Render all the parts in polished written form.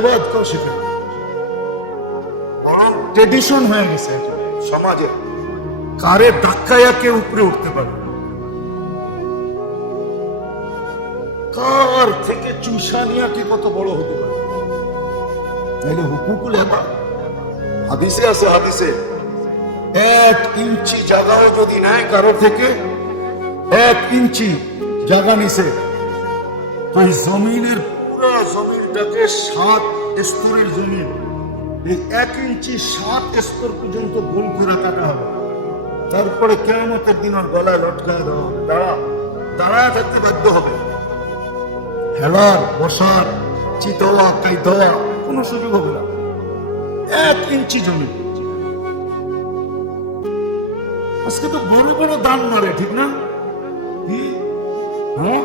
ইবাদত করা শেখে, ট্রেডিশন হয়ে গেছে সমাজে। কারে ধাক্কায়া কেউ উপরে উঠতে পারে, কার থেকে চুষানিয়া কি কত বড় হতে পারে। তাইলে হুকুকুল ইবাদত হাদিসে আছে, হাদিসে 1 ইঞ্চি জায়গাও যদি নেয় কারো থেকে, 1 ইঞ্চি জায়গা নিছে, তো এই জমিনের পুরো জমিনটাকে 7 স্তরের জমিন, এই 1 ইঞ্চি 7 স্তর পর্যন্ত গোল করে কাটা হবে। তারপরে কিয়ামতের দিন ওর গলায় লটকায় দেওয়া হবে, দাঁড়ায় থাকতে বাধ্য হবে। হেলার বসার চিতওয়া কাইতওয়া কোনো সুযোগ হবে না। 1 ইঞ্চি জমি। আজকে তো বড় বড় দান মারে, ঠিক না? হ্যাঁ,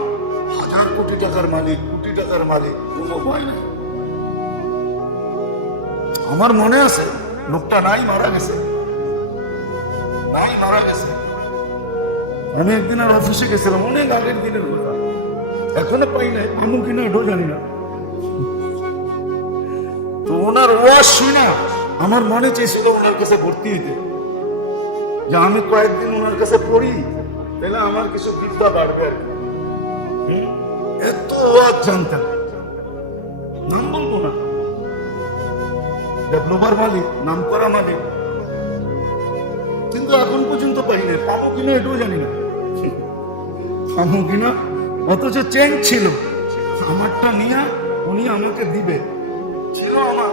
1000 কোটি টাকার মালিক, কোটি টাকার মালিক, কোনো ভয় নাই। আমার মনে আছে লোকটা নাই মারা গেছে, আমি একদিন আর অফিসে গেছিলাম, অনেক আগের দিনের কথা, এখনো পাই নাই, আমি কিনা এটাও জানি না। তো ওনার ওয়াজ শুনে আমার মনে চেয়েছিল ওনার কাছে ভর্তি হইতে, যে আমি কয়েকদিন ওনার কাছে পড়ি, তাহলে আমার কিছু বিদ্যা বাড়বে আর কি। এত ওয়াজ জানতাম, নাম বলবো না, ডেভেলপার মালিক, নাম করা মালিক, কিন্তু এখন পর্যন্ত পাই না, পাবো কিনা এটাও জানি না, পাবো কিনা। অথচ চেঞ্জ ছিল, আমারটা নিয়ে উনি আমাকে দিবে, ছিল আমার,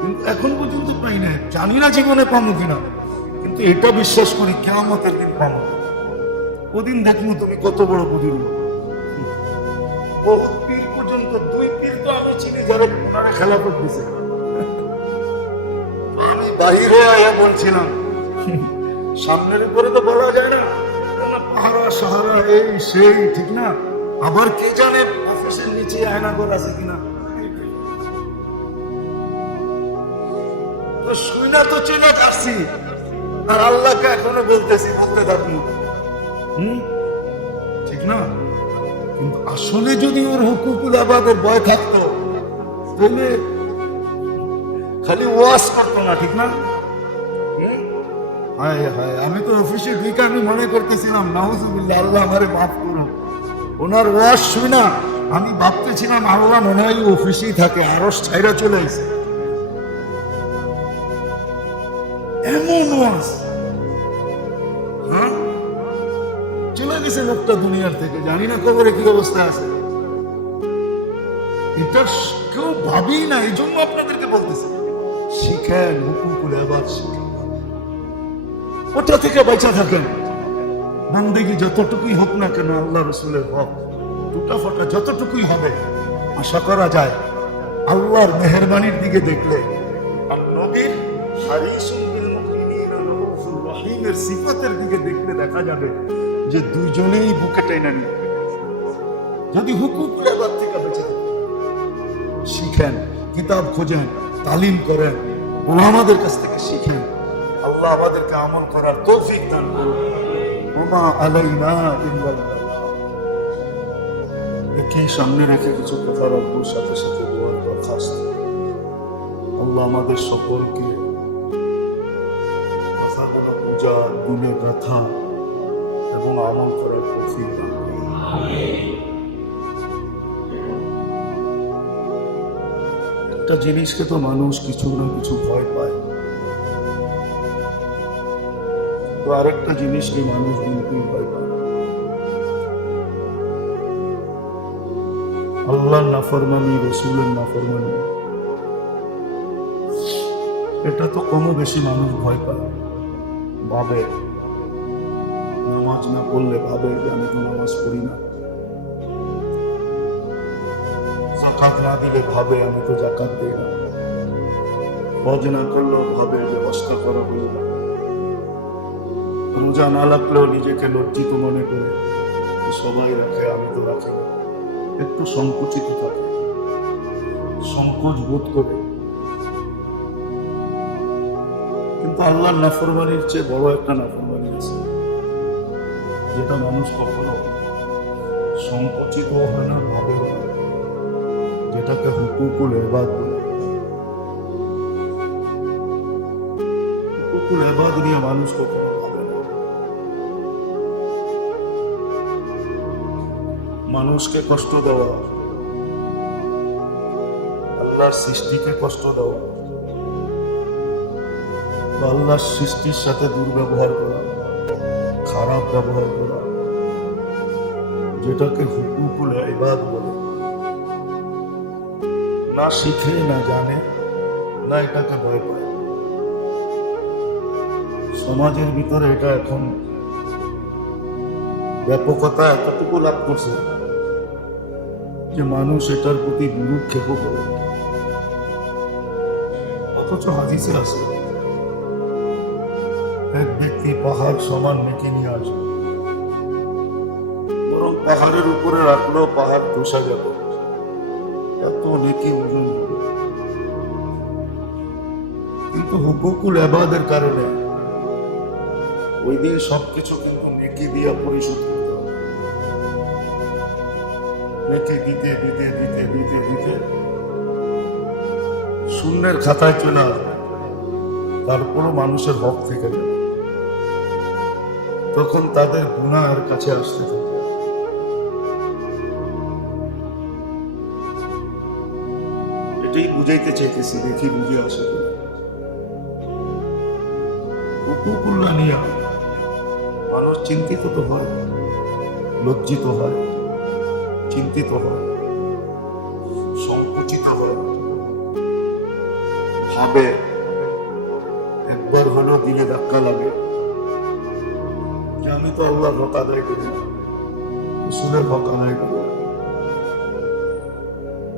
কিন্তু এখন পর্যন্ত পাই না, জানি না জীবনে পাবো কিনা, কিন্তু এটা বিশ্বাস করি কিয়ামতের দিন পাবো। ওদিন দেখবো তুমি কত বড় বুঝিল। ও পীর পর্যন্ত, 2 পীর তো আমি চিনি যারা ওনারা খেলাফত দিছে। আমি বাহিরে আয়া বলছিলাম, সামনের উপরে তো বলা যায় না, পাহারা সাহারা এই সেই, ঠিক না? আবার কে জানে অফিসের নিচে আয়নাঘর আছে কিনা। তো শুইনা তো চিনে যাচ্ছি, আর আল্লাহকে এখনো বলতেছি, বলতে থাকবো, ঠিক না? কিন্তু আসলে যদি ওর হুকুকুল ইবাদতের ভয় থাকতো, তাহলে খালি ওয়াজ করতো না, ঠিক না? হায় হায়, আমি তো অফিসে ঢুকে আমি মনে করতেছিলাম নাউজুবিল্লাহ, আল্লাহ আমারে মাফ করো। ওনার ওয়াজ শুনা আমি ভাবতেছিলাম আল্লাহ মনে হয় অফিসেই থাকে, আরশ ছাইরা চলে আসে, এমন ওয়াজ। হ্যাঁ, চলে গেছে লোকটা দুনিয়ার থেকে, জানি না কবরে কি অবস্থা আছে। এটা কেউ ভাবি না, এই জন্য আপনাদেরকে বলতেছি, শিখেন হুকুকুল ইবাদত, শিখেন, ওটা থেকে বাঁচা থাকেন। বান্দেগি যতটুকুই হোক না কেন, আল্লাহ রাসূলের হক টুটা ফাটা যতটুকুই হবে, আশা করা যায় আল্লাহর মেহেরবানির দিকে দেখলে, আর নবীর হারিসুন বিল মুমিনিনা রাউফুর রহিমের সিফাতের দিকে দেখলে দেখা যাবে যে দুইজনেই বুকে টেনে নিয়ে, যদি হুকুকুল ইবাদত থেকে বেঁচে থাকেন। শিখেন, কিতাব খোঁজেন, তালিম করেন, ওলামাদের কাছ থেকে শিখেন। আল্লাহ আমাদেরকে আমল করার তৌফিক দান করুন। ওমা আলাইনা ইল্লাল বালাগ। একে সামনে রেখে কিছু কথা রাখবর সাথে সাথে দোয়ার দরখাস্ত। আল্লাহ আমাদের সকলকে কথাগুলো পূজা, গুণে গাথা এবং আমল করার তৌফিক দান করুন। একটা জিনিসকে তো মানুষ কিছু না কিছু ভয় পায়, তো আরেকটা জিনিসকে মানুষ বিলকুল ভয় পায়। আল্লাহর নাফরমানি, রাসূলের নাফরমানি, এটা তো কমও বেশি মানুষ ভয় পায়। ভাবে নামাজ না পড়লে ভাবে যে আমি তো নামাজ পড়ি না, যাকাত না দিলে ভাবে আমি তো যাকাত দিই না, হজ না করলেও ভাবে যে হজটা করা হলো না, রোজা না লাগলেও নিজেকে লজ্জিত মনে করে সবাই রাখে আমি তো রাখি না, একটু সংকুচিত থাকে, সংকোচ বোধ করে। কিন্তু আল্লাহর নাফরমানির চেয়ে বড় একটা নাফরমানি আছে, যেটা মানুষ কখনো সংকুচিত হয় না, ভাবে, যেটা এটাকে হুকুকুল ইবাদ বলে। হুকুকুল ইবাদ নিয়ে মানুষ কখনো ভাবে না। মানুষকে কষ্ট দেওয়া, আল্লাহর সৃষ্টিকে কষ্ট দেওয়া, বা আল্লাহর সৃষ্টির সাথে দুর্ব্যবহার করা, খারাপ ব্যবহার করা, যেটাকে হুকুকুল ইবাদ বলে, না শিখে না জানে, না এটাকে ভয় পায়। সমাজের ভিতরে এটা এখন ব্যাপকতা এতটুকু লাভ করছে যে মানুষ এটার প্রতি ভ্রূক্ষেপ করে। অথচ হাদিসে আছে এক ব্যক্তি পাহাড় সমান নেকি নিয়ে আসবে, বরং পাহাড়ের উপরে রাখলেও পাহাড় ধসা যাবে, এত নেকি ওজন হবে। কিন্তু হুকুকুল ইবাদের কারণে ওই দিন সবকিছু কিন্তু নেকি দিয়া পরিশোধ করতে হবে। নেকি দিতে দিতে দিতে দিতে দিতে শূন্যের খাতায় চলে আসবে, তারপরও মানুষের হক থেকে যাবে। তখন তাদের গুনাহের কাছে আসতে থাকে। এটাই বুঝাইতে চাইতেছি, দেখি বুঝে আসে কিনা। হুকুকুল্লাহ নিয়ে মানুষ চিন্তিত তো হয়, লজ্জিত হয়, চিন্তিত হয়, সংকুচিত হয়, ভাবে একবার হলেও দিলে ধাক্কা লাগে যে আমি তো আল্লাহর হক আদায় করি, রাসূলের হক আদায় করি।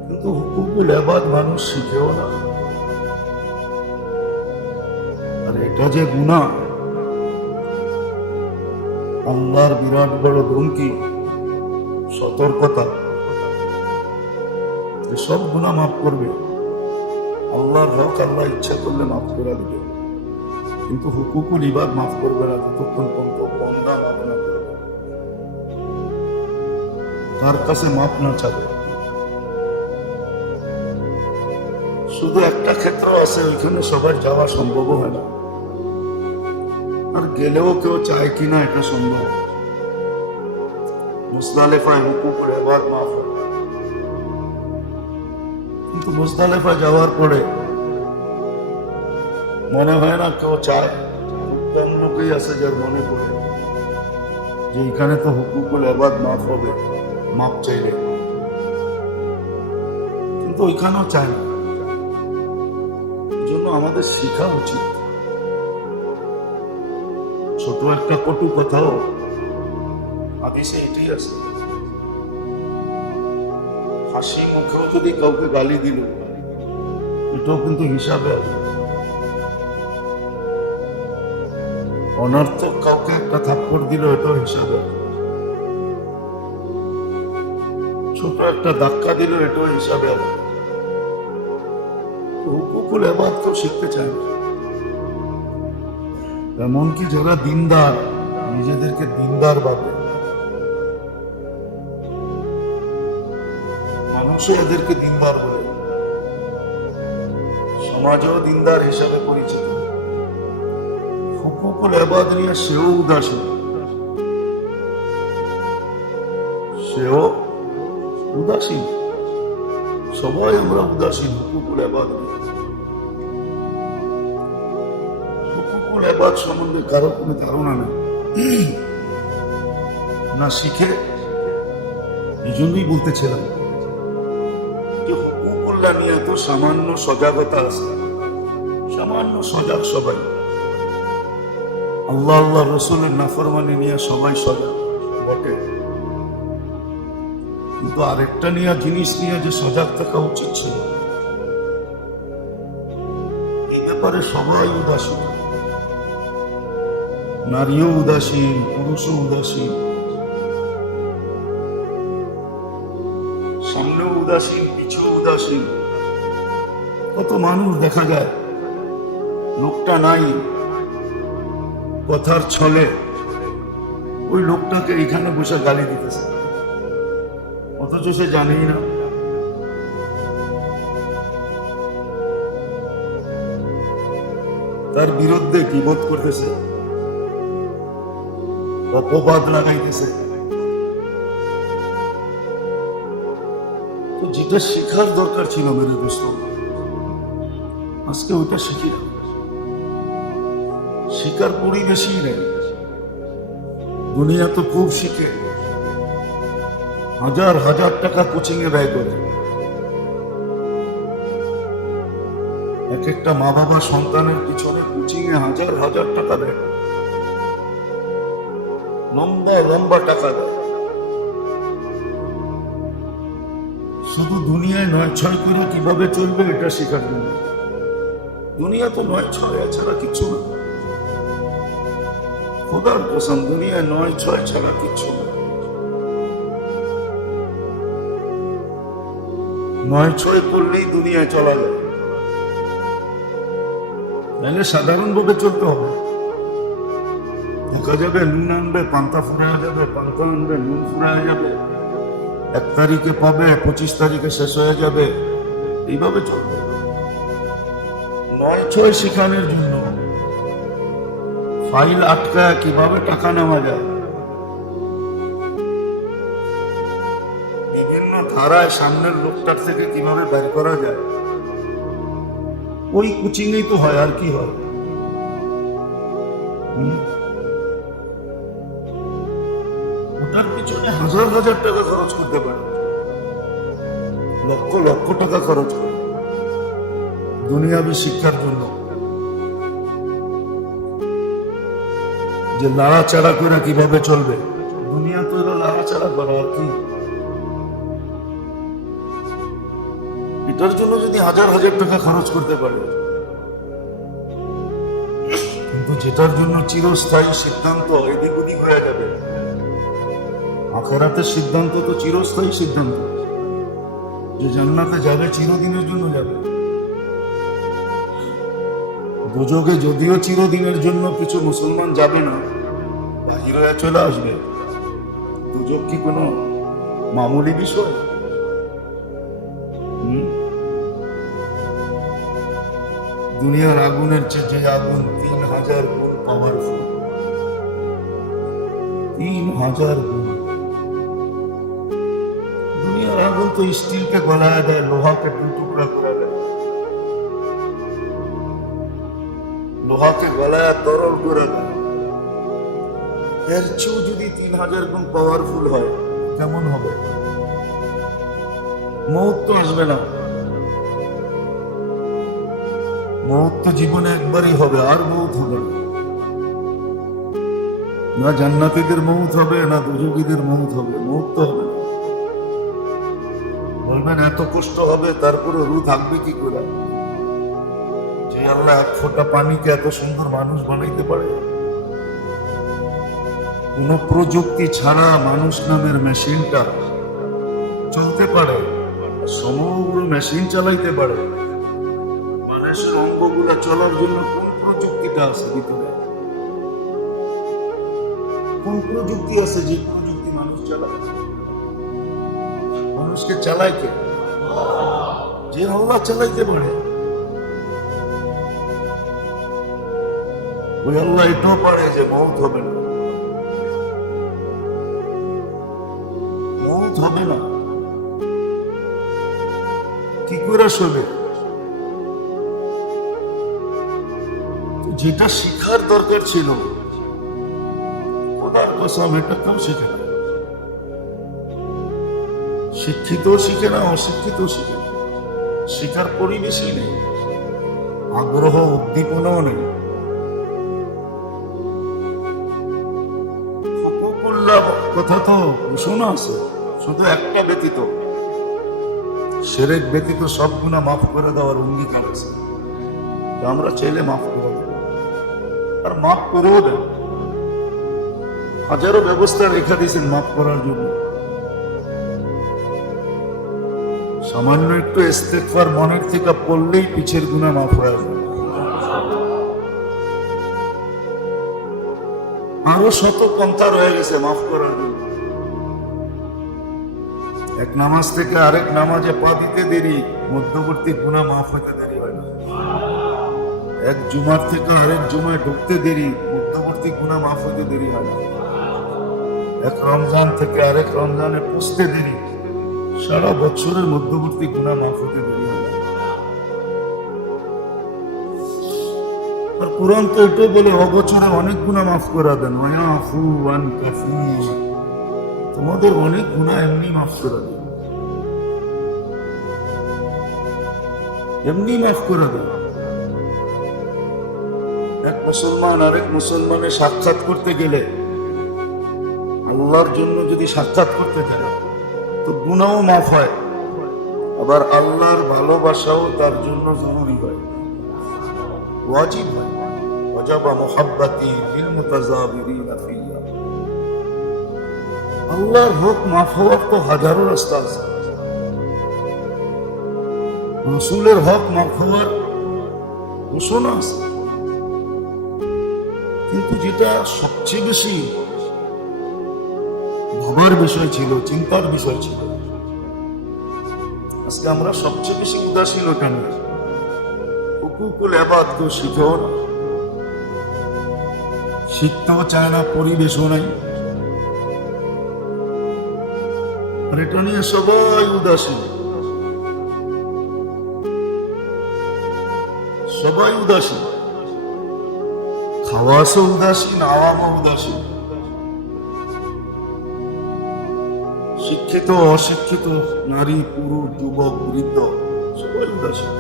কিন্তু হুকুকুল ইবাদ মানুষ শিখেও না। আর এটা যে গুনাহ, আল্লাহর বিরাট বড় ধমকি, সতর্কতা, যে সব গুনাহ মাফ করবে। আল্লাহর হক আল্লাহ ইচ্ছা করলে মাফ করে দিবে, কিন্তু হুকুকুল ইবাদ মাফ করবে না যতক্ষণ পর্যন্ত বান্দা মাফ না করবে, তার কাছে মাফ না চাবে। শুধু একটা ক্ষেত্র আছে, ওইখানে সবার যাওয়া সম্ভব হয় না, আর গেলেও কেউ চায় কিনা এটা সম্ভব। মুজদালিফায় হুকুকুল ইবাদ মাফ হয়, কিন্তু মুজদালিফা যাওয়ার পরে মনে হয় না কেউ চায়। কম লোকেই আছে যার মনে পড়ে যে এখানে তো হুকুকুল ইবাদ মাফ হবে, মাফ চাইলে, কিন্তু ওইখানেও চায় না। জন্য আমাদের শেখা উচিত। ছোট একটা কটু কথাও হাদিসে এটাই আছে, হাসি মুখেও যদি কাউকে গালি দিল এটাও কিন্তু হিসাবে আছে। অনর্থক কাউকে একটা থাপ্পড় দিল এটাও হিসাবে আছে। ছোট একটা ধাক্কা দিল এটাও হিসাবে আছে। হুকুকুল ইবাদ কেউ শিখতে চায় না। এমনকি যারা দিনদার, নিজেদেরকে দিনদার ভাবে, মানুষও এদেরকে দিনদার বলে, সমাজেও দিনদার হিসাবে পরিচিত, হুকুকুল ইবাদ নিয়ে সেও উদাসীন, সেও উদাসীন। সবাই আমরা উদাসীন হুকুকুল ইবাদ নিয়ে। হুকুকুল ইবাদ সম্বন্ধে কারো কোনো ধারণা নেই, না শিখে। এই জন্যই বলতেছিলাম যে হুকুকুল্লাহ নিয়ে এত সামান্য সজাগতা আছে, সামান্য সজাগ সবাই। আল্লাহ আল্লাহ রসুলের নাফরমানি নিয়ে সবাই সজাগ বটে, কিন্তু আরেকটা নিয়ে জিনিস নিয়ে যে সজাগ থাকা উচিত ছিল, এই ব্যাপারে সবাই উদাসীন। নারীও উদাসীন, পুরুষও উদাসীন, সামনেও উদাসীন, পিছু উদাসীন। কত মানুষ দেখা যায় লোকটা নাই, কথার ছলে ওই লোকটাকে এখানে বসে গালি দিতেছে, অথচ সে জানেই না তার বিরুদ্ধে গীবত করতেছে, অপবাদ লাগাইতেছে। তো যেটা শেখার দরকার ছিল মেরে দোস্ত, আজকে ওইটা শিখি না। শিকার পরিবেশই নেই। দুনিয়া তো খুব শিখে, হাজার হাজার টাকা কোচিং এ ব্যয় করে। এক একটা মা বাবা সন্তানের পিছনে কোচিং এ হাজার হাজার টাকা দেয়, লম্বা লম্বা টাকা দেয়। শুধু দুনিয়ায় ৯/৬ করে কিভাবে চলবে এটা শেখার জন্য। দুনিয়া তো ৯/৬ ছাড়া কিছু না। খোদার কসম, দুনিয়ায় ৯/৬ ছাড়া কিচ্ছু না। ৯/৬ করলেই দুনিয়ায় চলা যায়। নাহলে সাধারণ ভাবে চলতে হবে। দেখা যাবে নুন আনবে, পান্তা ফুরায় যাবে, পান্তা আনবে, নুন ফুরায় যাবে। ১ তারিখে পাবে, ২৫ তারিখে শেষ হয়ে যাবে। এইভাবে চলবে। ৯/৬ শিখানোর জন্য ফাইল আটকায় কিভাবে টাকা নেওয়া যায়, বিভিন্ন ধারায় সামনের লোকটার থেকে কিভাবে বের করা যায়, ওই কোচিংই তো হয়। আর কি হয়? ওটার পিছনে হাজার হাজার টাকা খরচ করতে পারে, লক্ষ লক্ষ টাকা খরচ করে দুনিয়াবি শিক্ষার জন্য। যে নাড়াচাড়া করে কিভাবে চলবে, দুনিয়া তো এরা নাড়াচাড়া করে। আর কি? এটার জন্য যদি হাজার হাজার টাকা খরচ করতে পারে, কিন্তু যেটার জন্য চিরস্থায়ী সিদ্ধান্ত এদিক ওদিক হয়ে যাবে। আখিরাতের সিদ্ধান্ত তো চিরস্থায়ী সিদ্ধান্ত, যে জান্নাতে যাবে, চিরদিনের জন্য যাবে। দোজখে যদিও চিরদিনের জন্য কিছু মুসলমান যাবে না, বাহির হয়ে চলে আসবে। দোজখ কি কোনো মামুলি বিষয়? দুনিয়ার আগুনের চেয়ে যে আগুন ৩,০০০ গুণ পাওয়ারফুল, ৩,০০০ গুণ। দুনিয়ার আগুন তো স্টিলকে গলায় দেয়, লোহাকে ২ টুকরা করে দেয়, লোহাকে গলায় তরল করে দেয়। এর চেয়েও যদি ৩,০০০ গুণ পাওয়ারফুল হয়, কেমন হবে? মৌত তো আসবে না। মৌত তো জীবনে একবারই হবে, আর মৌত হবে না। না জান্নাতীদের মৌত হবে, না দুজখীদের মৌত হবে। মৌত তো হবে না। বলবেন এত কষ্ট হবে, তারপরে রূহ থাকবে কি করে? যে আল্লাহ ১ ফোঁটা পানিকে এত সুন্দর মানুষ বানাইতে পারে। কোন প্রযুক্তি ছাড়া মানুষ নামের মেশিনটা চলতে পারে, সমগ্র মেশিন চালাইতে পারে। মানুষের অঙ্গগুলা চলার জন্য কোন প্রযুক্তিটা আছে ভিতরে? কোন প্রযুক্তি আছে যে প্রযুক্তি মানুষ চালায়? মানুষকে চালায় কে? যে আল্লাহ চালাইতে পারে। ওই আল্লাহ এটাও পারে যে মৌত হবে না। মৌত হবে না কি করে শোবে? যেটা শিখার দরকার ছিল, খোদার কসম এটা কেউ শিখে না। শিক্ষিত শিখে না, অশিক্ষিত শিখে না। শিখার পরিবেশই নেই, আগ্রহ উদ্দীপনাও নেই। কথা তো শোনা আছে, শুধু একটা ব্যতীত, শিরক ব্যতীত সব গুনাহ মাফ করে দেওয়ার অঙ্গীকার আছে। আমরা চাইলে মাফ করে দেব, আর মাফ করেও দেন। হাজারো ব্যবস্থা রেখে দিয়েছেন মাফ করার জন্য। সামান্য একটু ইস্তেগফার মনের থেকে পড়লেই পিছের গুনাহ মাফ হয়ে যাবে। আরো শত পন্থা রয়ে গেছে মাফ করার জন্য। এক নামাজ থেকে আরেক নামাজে পা দিতে দেরি, মধ্যবর্তী গুনাহ মাফ হতে দেরি হয় না। এক জুমার থেকে আরেক জুমায় ঢুকতে দেরি, মধ্যবর্তী গুনাহ মাফ হতে দেরি হয় না। এক রমজান থেকে আরেক রমজানে পৌঁছতে দেরি, সারা বছরের মধ্যবর্তী গুনাহ মাফ হতে দেরি হয় না। আর কোরআন তো এটাই বলে, অবছরে অনেক গুনাহ মাফ করে দেন, ওয়ায়াফু আন কাসীর, তোমাদের অনেক গুনাহ এমনি মাফ করে দেন, এমনি মাফ করে দেন। এক মুসলমান আরেক মুসলমানের সাক্ষাৎ করতে গেলে, আল্লাহর জন্য যদি সাক্ষাৎ করতে যায় তো গুনাহও মাফ হয়, আবার আল্লাহর ভালোবাসাও তার জন্য জরুরি হয়, ওয়াজিব হয়। ওয়াজাবা মুহাব্বাতি লিল মুতাযাবিরিনা ফিহা। আল্লাহর হক মাফ হওয়ার তো হাজারো রাস্তা আছে, রাসূলের হক মাফ হওয়ার ঘোষণা আছে, কিন্তু যেটা সবচেয়ে বেশি ভাবার বিষয় ছিল, চিন্তার বিষয় ছিল, আজকে আমরা সবচেয়ে বেশি উদাসীন কেন? হুকুকুল ইবাদ কেউ শিখেও না, শিখতেও চায় না, পরিবেশও নাই, আর এটা নিয়ে সবাই উদাসীন, সবাই উদাসীন, খাওয়াসও উদাসীন, আওয়ামও উদাসীন, শিক্ষিত অশিক্ষিত, নারী পুরুষ যুবক বৃদ্ধ সবাই উদাসীন।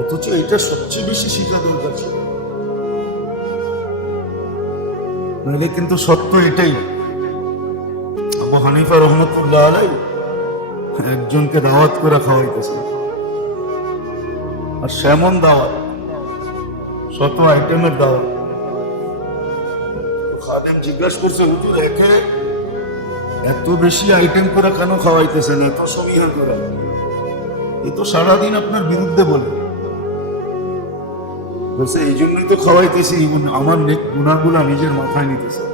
অথচ এটা সবচেয়ে বেশি শিক্ষা দরকার ছিল, নাহলে কিন্তু সত্য এটাই। আবু হানিফা রহমতুল্লাহ আলাইহি একজনকে দাওয়াত করে খাওয়াইতেছে, আর সেমন দাওয়াত, শত আইটেমের দাওয়াত। খাদেম জিজ্ঞাসা করছে, হুজুর একে এত বেশি আইটেম করে কেন খাওয়াইতেছেন, এত সমিহা করে? এ তো সারাদিন আপনার বিরুদ্ধে বলে। বলছে এই জন্যই তো খাওয়াইতেছি, আমার গুনাহগুলা নিজের মাথায় নিতেছে,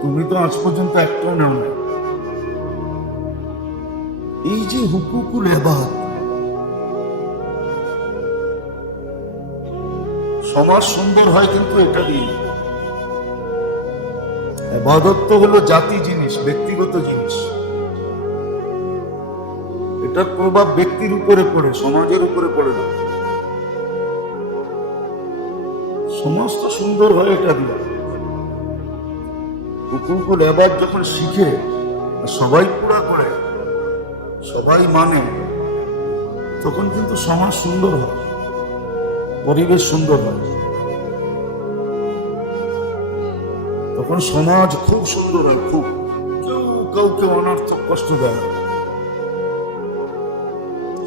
তুমি তো আজ পর্যন্ত একটাও নাও না। এই যে হুকুকুল ইবাদ, সমাজ সুন্দর হয় কিন্তু এটা দিয়ে। ইবাদত তো হলো জাতি জিনিস, ব্যক্তিগত জিনিস, এটার প্রভাব ব্যক্তির উপরে পড়ে, সমাজের উপরে পড়ে না। সমাজ তো সুন্দর হয় এটা দিয়ে। হুকুকুল ইবাদ যখন শিখে, সবাই পুরা করে, সবাই মানে, তখন কিন্তু সমাজ সুন্দর হয়, পরিবেশ সুন্দর হয়, তখন সমাজ খুব সুন্দর হয়, খুব। কেউ কাউকে অনর্থক কষ্ট দেয় না।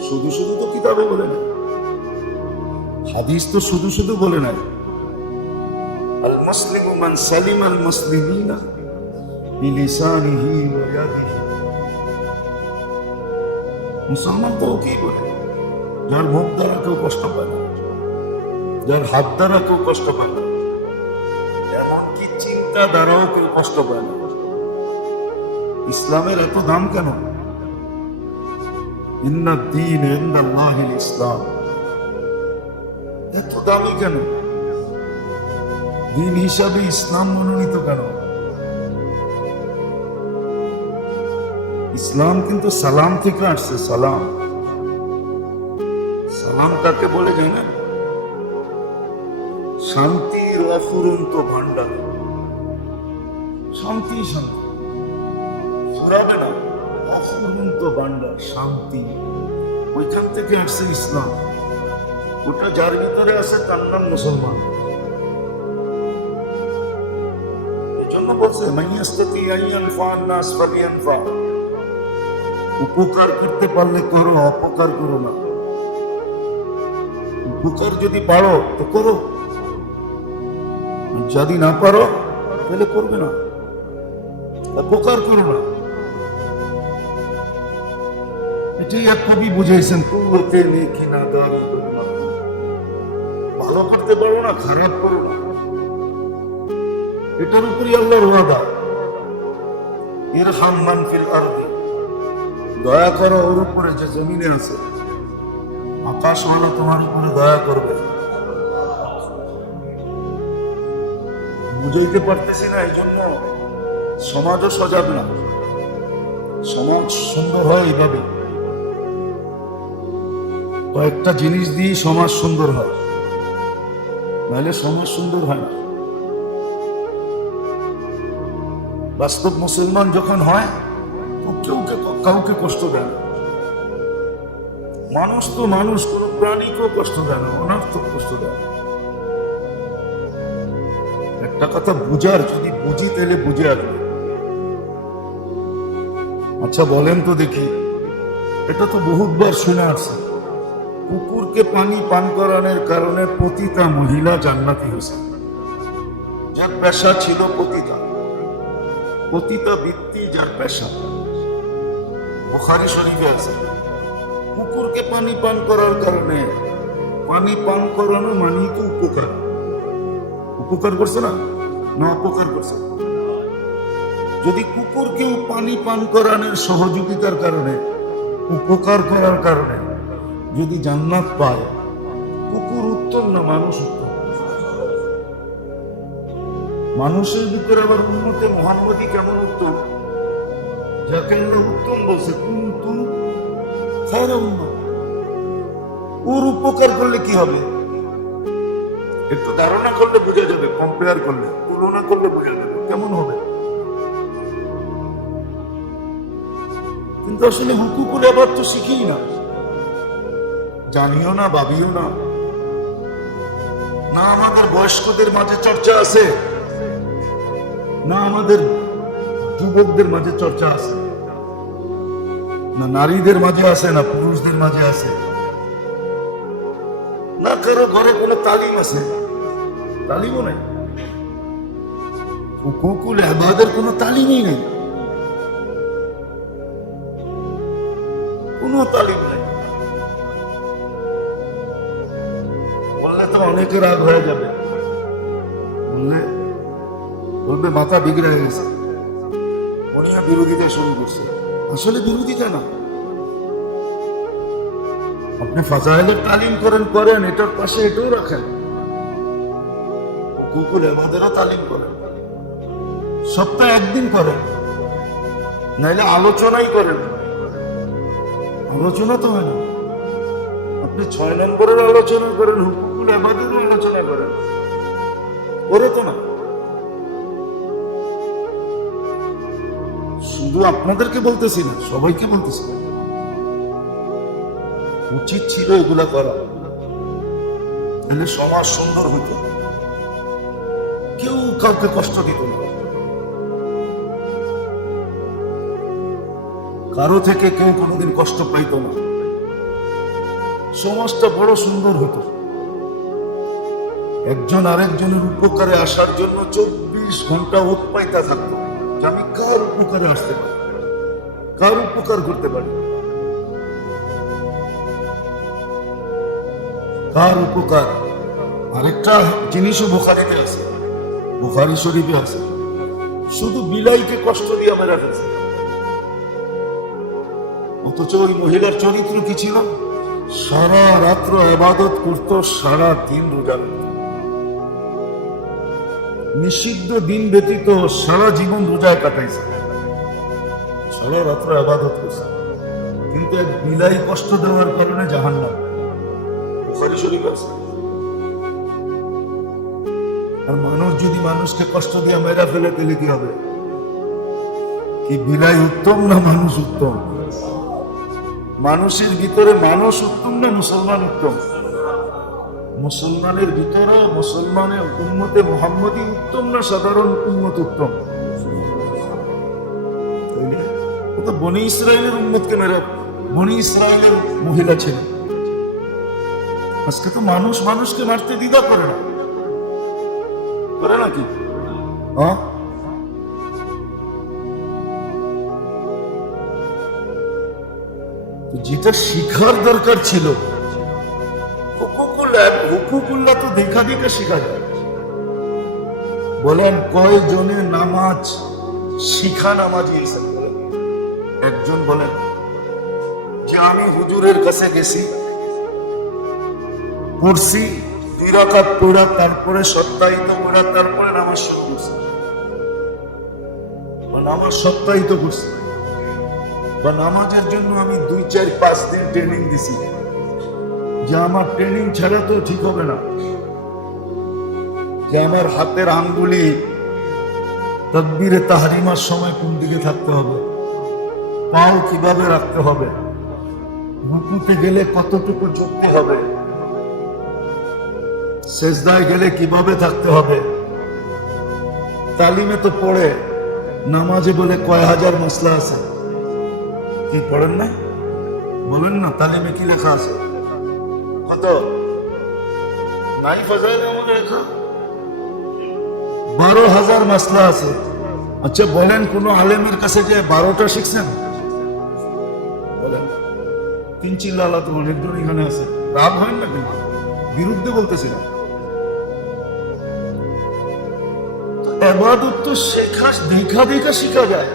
শুধু শুধু তো কিতাবে বলে না, হাদিস তো শুধু শুধু বলে নাই, আল মুসলিমু মান সালিমা আল মুসলিমিনা বিলিসানিহি ওয়া ইয়াদিহি। মুসলমান তো কি বলে? যার মুখ দ্বারা কেউ কষ্ট পায় না, যার হাত দ্বারা কেউ কষ্ট পায় না, এমনকি চিন্তা দ্বারাও কেউ কষ্ট পায় না। ইসলামের এত দাম কেন? ইন্না দ্বীন ইনদাল্লাহিল ইসলাম, এত দামি কেন? দিন হিসাবে ইসলাম মনোনীত কেন? ইসলাম কিন্তু সালাম থেকে আসছে। সালাম, সালাম কাকে বলে যায় না? শান্তির অফুরন্ত ভান্ডার, শান্তি, শান্তি ফুরাবে না, অফুরন্ত ভান্ডার শান্তি, ওইখান থেকে আসছে ইসলাম। ওটা যার ভিতরে আছে তার নাম মুসলমান। এই জন্য বলছে মাইয়াস্তাতি আইয়ানফা আন-নাস ফালিয়ানফা, উপকার করতে পারলে করো, অপকার করো না। উপকার যদি পারো তো করো, যদি না পারো তাহলে করবে না, উপকার করো না। এটাই এক কবি বুঝাইছেন, কুওয়াতে নেকি নাদারি, ভালো করতে পারো না, খারাপ করো না। এটার উপরই আল্লাহর ওয়াদা, ইরহাম মান ফিল আরদি, দয়া করো ওর উপরে যে জমিনে আছে। আকাশওয়ালা তোমার উপরে দয়া করবে। বুঝাইতে পারতেছি না, এই জন্য সমাজও সজাগ না। সমাজ সুন্দর হয় এইভাবে, কয়েকটা জিনিস দিয়ে সমাজ সুন্দর হয়, নাহলে সমাজ সুন্দর হয় না। বাস্তব মুসলমান যখন হয় কাউকে কষ্ট দেয় না। মানুষ তো মানুষ, কোন প্রাণীকেও কষ্ট দেয় না, অনর্থক কষ্ট দেয় না। একটা কথা বুঝার, যদি বুঝি তাহলে বুঝে আসবে। আচ্ছা বলেন তো দেখি, এটা তো বহুতবার শুনে আসছে, কুকুরকে পানি পান করানোর কারণে পতিতা মহিলা জান্নাতি হয়েছে। যার পেশা ছিল পতিতা বৃত্তি, যার পেশা, বুখারী শরীফে আছে। কুকুরকে পানি পান করার কারণে, পানি পান করানো মানে তো উপকার করছে না অপকার করছে। যদি কুকুরকেও পানি পান করানোর সহযোগিতার কারণে, উপকার করার কারণে যদি জান্নাত পায়, কুকুর উত্তম না মানুষ উত্তম? মানুষের ভিতরে আবার উম্মতে মুহাম্মদী কেমন উত্তম, যাকে উত্তম বলছে, কুনতুম খায়রা উম্মাহ। ওর উপকার করলে কি হবে একটু ধারণা করলে বোঝা যাবে, কম্পেয়ার করলে, তুলনা করলে বোঝা যাবে কেমন হবে। কিন্তু আসলে হুকুকুল এবার তো শিখি না, জানিও না, ভাবিও না। না আমাদের বয়স্কদের মাঝে চর্চা আছে, না আমাদের যুবকদের মাঝে চর্চা আছে, না নারীদের মাঝে আছে, না পুরুষদের মাঝে আছে, না কারো ঘরে কোনো তালিম আছে, তালিমও নেই। হুকুকুল ইবাদের কোনো তালিমই নেই, কোনো তালিম নেই। বললে তো অনেকে রাগ হয়ে যাবে, বলবে মাথা বিগড়ে গেছে, উনিও বিরোধিতা শুরু করছে। আসলে বিরোধিতা না, আপনি ফাজাইলের তালিম করেন, এটার পাশে এটাও রাখেন, হুকুকুল ইবাদেরও তালিম করেন, সপ্তাহে একদিন করেন, নাইলে আলোচনাই করেন। আলোচনা তো হয় না, আপনি 6 নম্বরের আলোচনা করেন, হুকুকুল ইবাদেরও আলোচনা করেন, করে তো না। শুধু আপনাদেরকে বলতেছি না, সবাইকে বলতেছি, উচিত ছিল এগুলা করা, তাহলে সমাজ সুন্দর হইত, কেউ কাউকে কষ্ট দিত না, কারো থেকে কেউ কোনোদিন কষ্ট পাইত না, সমাজটা বড় সুন্দর হতো। একজন আরেকজনের উপকারে আসার জন্য 24 ঘন্টা উৎপাইতা থাকতো, যে আমি কার উপকারে আসতে পারি, কার উপকার করতে পারি, কার উপকার। আরেকটা জিনিসও বুখারীতে আছে, বুখারী শরীফে আছে, শুধু বিলাইকে কষ্ট দিয়ে মেরে ফেলছে। অথচ ওই মহিলার চরিত্র কি ছিল? সারা রাত্র ইবাদত করত, সারা দিন রোজা রাখত, নিষিদ্ধ দিন ব্যতীত সারা জীবন রোজায় কাটাইছে, সারা রাত্র ইবাদত করছে, কিন্তু এক বিলাই কষ্ট দেওয়ার কারণে জাহান্নাম। বুখারী শরীফ আছে। আর মানুষ যদি মানুষকে কষ্ট দিয়ে মেরা ফেলে, তাহলে কি হবে? কি বিলাই উত্তম না মানুষ উত্তম? মানুষের ভিতরে মানুষ উত্তম না মুসলমান উত্তম? মুসলমানের ভিতরে মুসলমানের উম্মতে মুহাম্মদী উত্তম না সাধারণ উম্মত উত্তম? ও তো বনি ইসরায়েলের উম্মতকে মেরে, বনি ইসরায়েলের মহিলা ছিল। আজকে তো মানুষ মানুষকে মারতে দ্বিধা করে না, করে নাকি? হ্যাঁ, যেটা শিখার দরকার ছিল, হুকুকুল্লাহ তো দেখা দেখা শিখা যায়। বলেন কয়জনে নামাজ শিখা নামাজি? একজন বলেন যে আমি হুজুরের কাছে গেছি, পড়ছি 2 রাকাত পড়া, তারপরে সপ্তাহিত পড়া, তারপরে নামাজ শুরু করছি, বা নামাজ সপ্তাহিত করছি, বা নামাজের জন্য আমি 2, 4, 5 দিন ট্রেনিং দিছি, যে আমার ট্রেনিং ছাড়া তো ঠিক হবে না, যে আমার হাতের আঙ্গুলি তাকবীরে তাহরিমার সময় কোন দিকে থাকতে হবে, পাও কিভাবে রাখতে হবে, রুকুতে গেলে কতটুকু ঝুঁকতে হবে, সেজদায় গেলে কিভাবে থাকতে হবে। তালিমে তো পড়ে, নামাজে বলে কয় হাজার মশলা আছে, কি পড়েন না? বলেন না, তালিমে কি লেখা আছে? কত নাই ফাজাইলে আমাদের লেখা 12,000 মশলা আছে। আচ্ছা বলেন, কোন আলেমের কাছে যে 12টা শিখছেন? বলেন, 3 চিল্লা তো অনেকজন এখানে আছে, রাগ হয় না কিন্তু, বিরুদ্ধে বলতেছিলাম। ইবাদত তো শেখা দেখা দেখা শিখা যায়।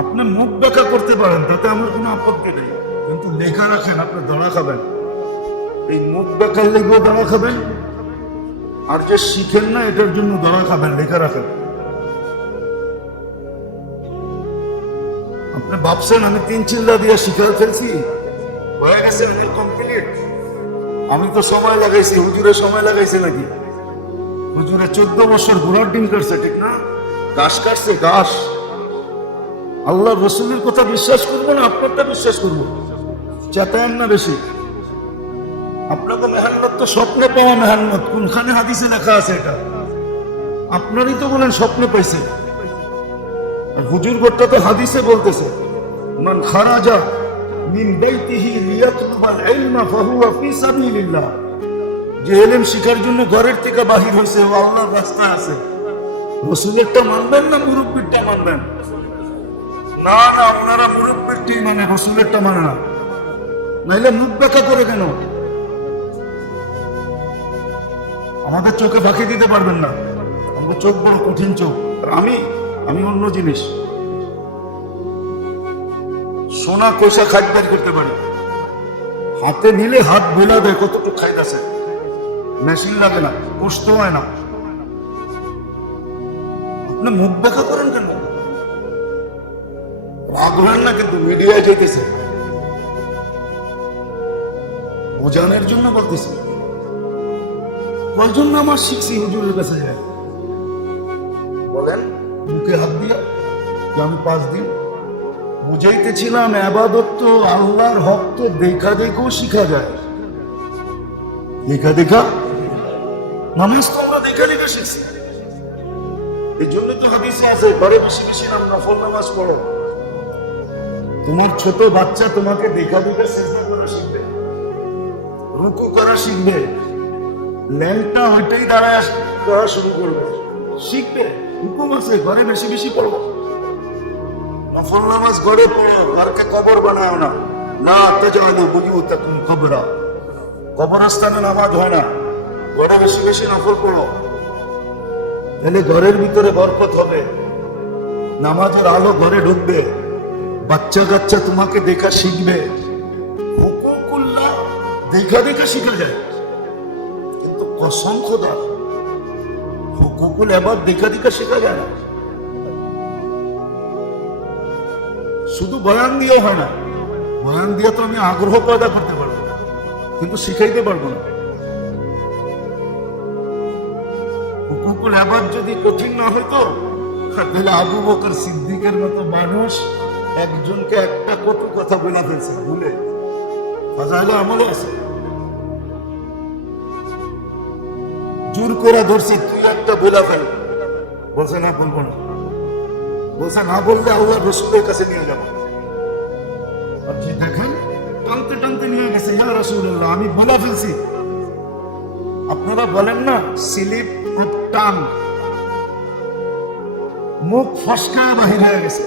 আপনি মুখ ব্যাখ্যা করতে পারেন, তাতে আমার কোনো আপত্তি নেই, কিন্তু লেখা রাখেন, আপনি দড়া খাবেন। এই মুখ ব্যাখ্যার লেগেও দড়া খাবেন, আর যে শিখেন না এটার জন্য দড়া খাবেন, লেখা রাখেন। আপনি ভাবছেন আমি 3 চিল্লা দিয়ে শিখে ফেলছি, হয়ে গেছে কমপ্লিট? আমি তো সময় লাগাইছি, হুজুরে সময় লাগাইছে নাকি? হুজুরে 14 বছর ঘোড়ার ডিম কাটছে, ঠিক না? ঘাস কাটছে, ঘাস। আল্লাহ রসুলের কথা বিশ্বাস করবো না আপনারটা বিশ্বাস করবো? চেতায়েন না বেশি। আপনাকে মেহান্নত তো স্বপ্নে পাওয়া মেহান্নত, কোনখানে হাদিসে লেখা আছে এটা? আপনারই তো বলেন স্বপ্নে পাইছে, আর হুজুর গোট্টা তো হাদিসে বলতেছে, মান খারাজা মিন বাইতিহি লিয়াতলুবাল ইলমা ফাহুয়া ফি সাবিলিল্লাহ। যে ইলম শিখার জন্য ঘরের থেকে বাহির হয়েছে, ও আল্লাহর রাস্তায় আছে। রসুলেরটা মানবেন না মুরব্বীরটা মানবেন? না না, ওনারা মুরব্বীরটি মানে, রসুলেরটা মানে না। নাইলে মুখ ব্যাখ্যা করে কেন? আমাদের চোখে ফাঁকি দিতে পারবেন না, আমাদের চোখ বড় কঠিন চোখ। আর আমি অন্য জিনিস, সোনা কষা খাট বের করতে পারি, হাতে নিলে হাত বোলা দেয় কতটুকু খাইতেছে, মেশিন লাগে না, কষ্ট হয় না। আপনি মুখ ব্যাখ্যা করেন কেন? রাগ হলেন না কিন্তু, মিডিয়ায় যেতেছে, বোঝানোর জন্য বলতেছি। কয়জন আমার শিখছি হুজুরের কাছে যায়, বলেন মুখে হাত দিয়ে যে আমি 5 দিন বুঝাইতেছিলাম। আবাদত তো আল্লাহর হক তো দেখা দেখেও শিখা যায়, দেখা দেখা। নামাজ তো আমরা দেখা দেখা শিখছি, এই জন্য তো হাদিসে আছে ঘরে বেশি বেশি নফল নামাজ পড়ো। তোমার ছোট বাচ্চা তোমাকে দেখা দেখা সিজদা করা শিখবে, রুকু করা শিখবে, ল্যাংটা ওইটাই দাঁড়ায় করা শুরু করবে, শিখবে। হুকুম আছে ঘরে বেশি বেশি পড়ো, নফল নামাজ ঘরে পড়ো, ঘরকে কবর বানাও না। না তাজালু বুয়ুতাকুম কবরা, কবরস্থানে নামাজ হয় না, ঘরে বেশি বেশি নফল পড়ো, তাহলে ঘরের ভিতরে বরকত হবে, নামাজের আলো ঘরে ঢুকবে, বাচ্চা কাচ্চা তোমাকে দেখা শিখবে। হুকুকুল্লাহ দেখা দেখা শিখা যায়, কিন্তু কসম খোদা হুকুকুল এবার দেখা দেখা শেখা যায় না। শুধু বয়ান দিয়েও হয় না, বয়ান দিয়ে তো আমি আগ্রহ পয়দা করতে পারবো, কিন্তু শিখাইতে পারবো না। হুকুকুল এবার যদি কঠিন না হইতো, তাহলে আবু বকর সিদ্দিকের মতো মানুষ একজনকে একটা কটু কথা বলে ফেলছে ভুলে, ফাজাইলে আমলে আছে, জোর করে ধরছি তুই একটা বলে ফেল, বলছে না বলবো না, বলছে না বললে আল্লাহ রসুলের কাছে নিয়ে যাবো। আর যে দেখেন টানতে টানতে নিয়ে গেছে, ইয়া রাসূলুল্লাহ আমি বলে ফেলছি। আপনারা বলেন না স্লিপ অফ টাং, মুখ ফসকায় বাহির হয়ে গেছে,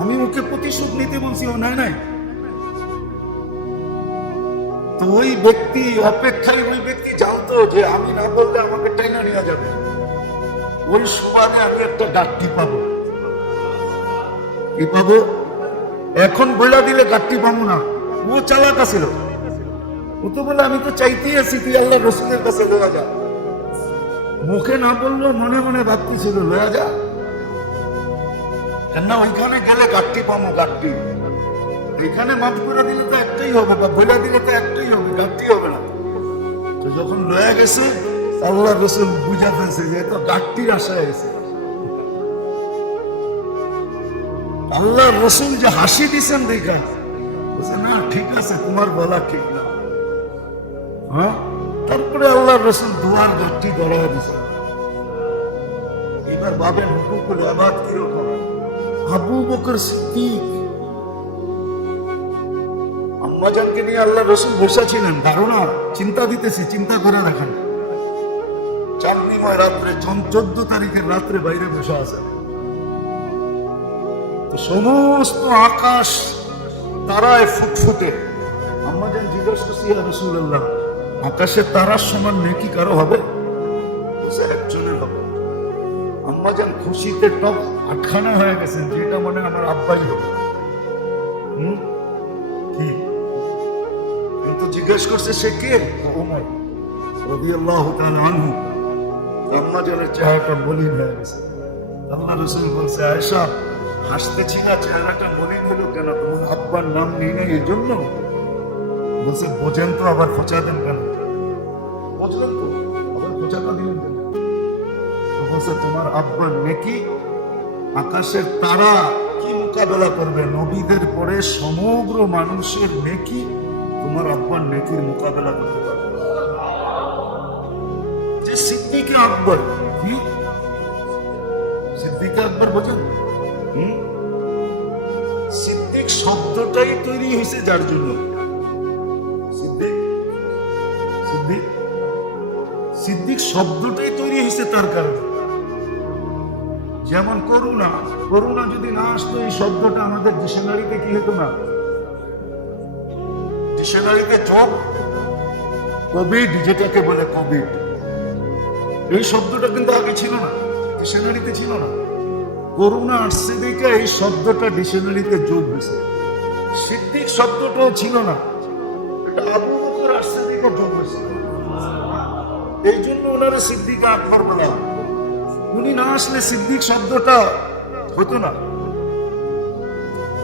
আমি ওকে প্রতিশোধ নিতে বলছি, ও নাই নাই। তো ওই ব্যক্তি অপেক্ষায়, ওই ব্যক্তি জানতো যে আমি না বললে আমাকে টাইনা নিয়ে যাবে, ওই সুবাদে আমি একটা গাঠটি পাবো। কি পাবো? এখন বইলা দিলে গাঠটি পাবো না, ও চালাক ছিল, ও তো বলে আমি তো চাইতেই আছি তুই আল্লাহ রসুলের কাছে লয়া যা। মুখে না বললেও মনে মনে ভাবতি ছিল লয়া যা, কেননা ওইখানে গেলে গাঠটি পাবো, গাঠটি এইখানে মাফ করে দিলে তো একটাই হবে, বা বলে দিলে তো একটাই হবে, গাঠটি হবে না। তো যখন লয়া গেছে আল্লাহ রসুল বুঝা ফেলছে যে তো গাঠটির আশায় গেছে। আল্লাহ রসুল যে হাসি দিচ্ছেন দেখা বলছে না ঠিক আছে তোমার বলা ঠিক না। হ্যাঁ, তারপরে আল্লাহ রসুল দুয়ার গাঠটি গড়া দিছে। এবার ভাবেন হুকুকুল ইবাদ কিরকম। আবু বকর সিদ্দিক আম্মাজানকে নিয়ে আল্লাহ রসুল বসা ছিলেন, ধারণা চিন্তা দিতেছি, চিন্তা করে রাখেন। চাঁদনিময় রাত্রে 14 তারিখের রাত্রে বাইরে বসে আছে, তো সমস্ত আকাশ তারায় ফুটফুটে। আম্মাজান জিজ্ঞেস করছি ইয়া রাসূলুল্লাহ, আকাশের তারার সমান নেকি কারো হবে? একজনের হবে। আম্মাজান খুশিতে টপ আটখানা হয়ে গেছেন, যেটা মনে আমার আব্বাই হবে। কিন্তু জিজ্ঞেস করছে সে কে? ওমর রাদিয়াল্লাহু তাআলা আনহু। আম্মাজানের চেহারাটা মলিন হয়ে গেছে। আল্লাহ রাসূল বলছে আয়েশা, হাসতেছি না, চেহারাটা মলিন হলো কেন? তোমার আব্বার নাম নেই না এই জন্য? বলছে বোঝেন তো, আবার খোঁচা দেন কেন? বুঝলেন তো, আবার খোঁচাটা দিলেন কেন? বলছে তোমার আব্বার নেকি আকাশের তারা কি মোকাবেলা করবে? নবীদের পরে সমগ্র মানুষের নেকি তোমার আব্বার নেকির মোকাবেলা করতে পারবে। যে সিদ্দিকে আকবর, কি সিদ্দিকে আকবর বোঝেন? সিদ্দিক শব্দটাই তৈরি হয়েছে যার জন্য। সিদ্দিক সিদ্দিক সিদ্দিক শব্দটাই তৈরি হয়েছে তার কারণে। যেমন করুণা, করুণা যদি না আসতো এই শব্দটা আমাদের ডিকশনারিতে কি হতো না? ডিকশনারিতে চোখ, কোভিড যেটাকে বলে কোভিড, এই শব্দটা কিন্তু আগে ছিল না, ডিকশনারিতে ছিল না। করুণা আসছে দেখে এই শব্দটা ডিকশনারিতে যোগ হয়েছে। সিদ্দিক শব্দটাও ছিল না, এটা আবু বকর আসছে দেখে যোগ হয়েছে। এই জন্য ওনারা সিদ্দিক আকবর বলা। উনি না আসলে সিদ্দিক শব্দটা হতো না,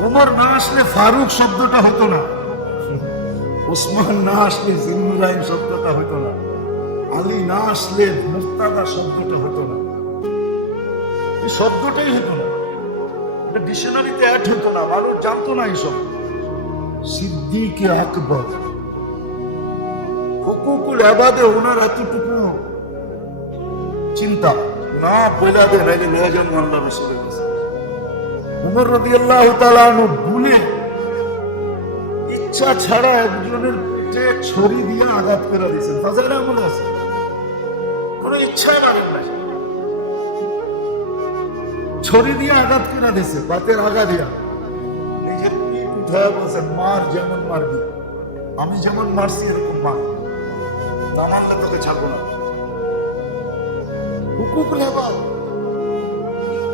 ওমর না আসলে ফারুক শব্দটা হতো না, ওসমান না আসলে জিন্নুরাইন শব্দটা হতো না, আলী না আসলে মুর্তাদা শব্দটা হতো না। এই শব্দটাই হতো না, এটা ডিকশনারিতে অ্যাড হতো না, মানুষ জানতো না এই শব্দ। সিদ্দিকে আকবর, হুকুকুল ইবাদে ওনার এতটুকু চিন্তা না বলে দেন নাইলে নিয়ে যান আল্লাহ রাসূলের কাছে। উমর রাদিয়াল্লাহু তাআলা আনহু ভুলে ইচ্ছা ছাড়া একজনের পেটে ছুরি দিয়ে আঘাত করে দিয়েছেন। ফাজাইলে আমল আছে, কোনো ইচ্ছাই মারেন না, ছুরি দিয়ে আঘাত করে দিয়েছে, বাতের আগা দিয়া। নিজের পিঠ উঠায় বলছেন মার যেমন মারবি, আমি যেমন মারছি এরকম মার, তা মানলে তোকে ছাড়বো না। হুকুকুল ইবাদ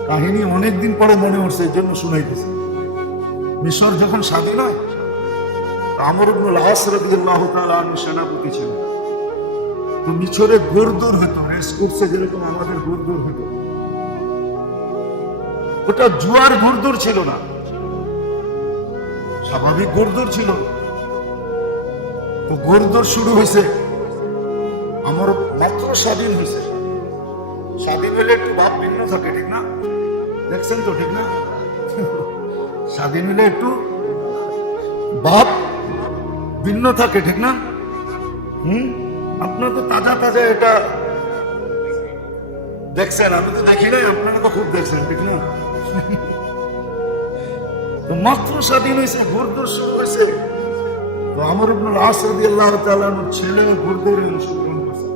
কাহিনী অনেকদিন পরে মনে হচ্ছে, এই জন্য শুনাইতেছে। মিশর যখন স্বাধীন হয়, আমর ইবনুল আস রাদিয়াল্লাহু তাআলা আনহু সেনাপতি ছিলেন। তো মিশরে ঘোড়দৌড় হতো, রেস কোর্সে যেরকম আমাদের ঘোড়দৌড় হতো, ওটা জুয়ার ঘোড়দৌড় ছিল না, স্বাভাবিক ঘোড়দৌড় ছিল। তো ঘোড়দৌড় শুরু হয়েছে, আমার মাত্র স্বাধীন হয়েছে। স্বাধীন হলে একটু ভাব ভিন্ন থাকে, ঠিক না? দেখছেন তো, ঠিক না? স্বাধীন হলে একটু ভাব ভিন্ন থাকে, ঠিক না? আপনার তো তাজা তাজা এটা দেখছেন, আমি তো দেখি নাই, আপনারা তো খুব দেখছেন, ঠিক না? তো মাত্র স্বাধীন হয়েছে, ঘোড়দৌড় শুরু হয়েছে। তো আমর ইবনুল আস রাদিয়াল্লাহু তাআলা আনহুর ছেলে ঘোড়দৌড়ে অংশগ্রহণ করছে।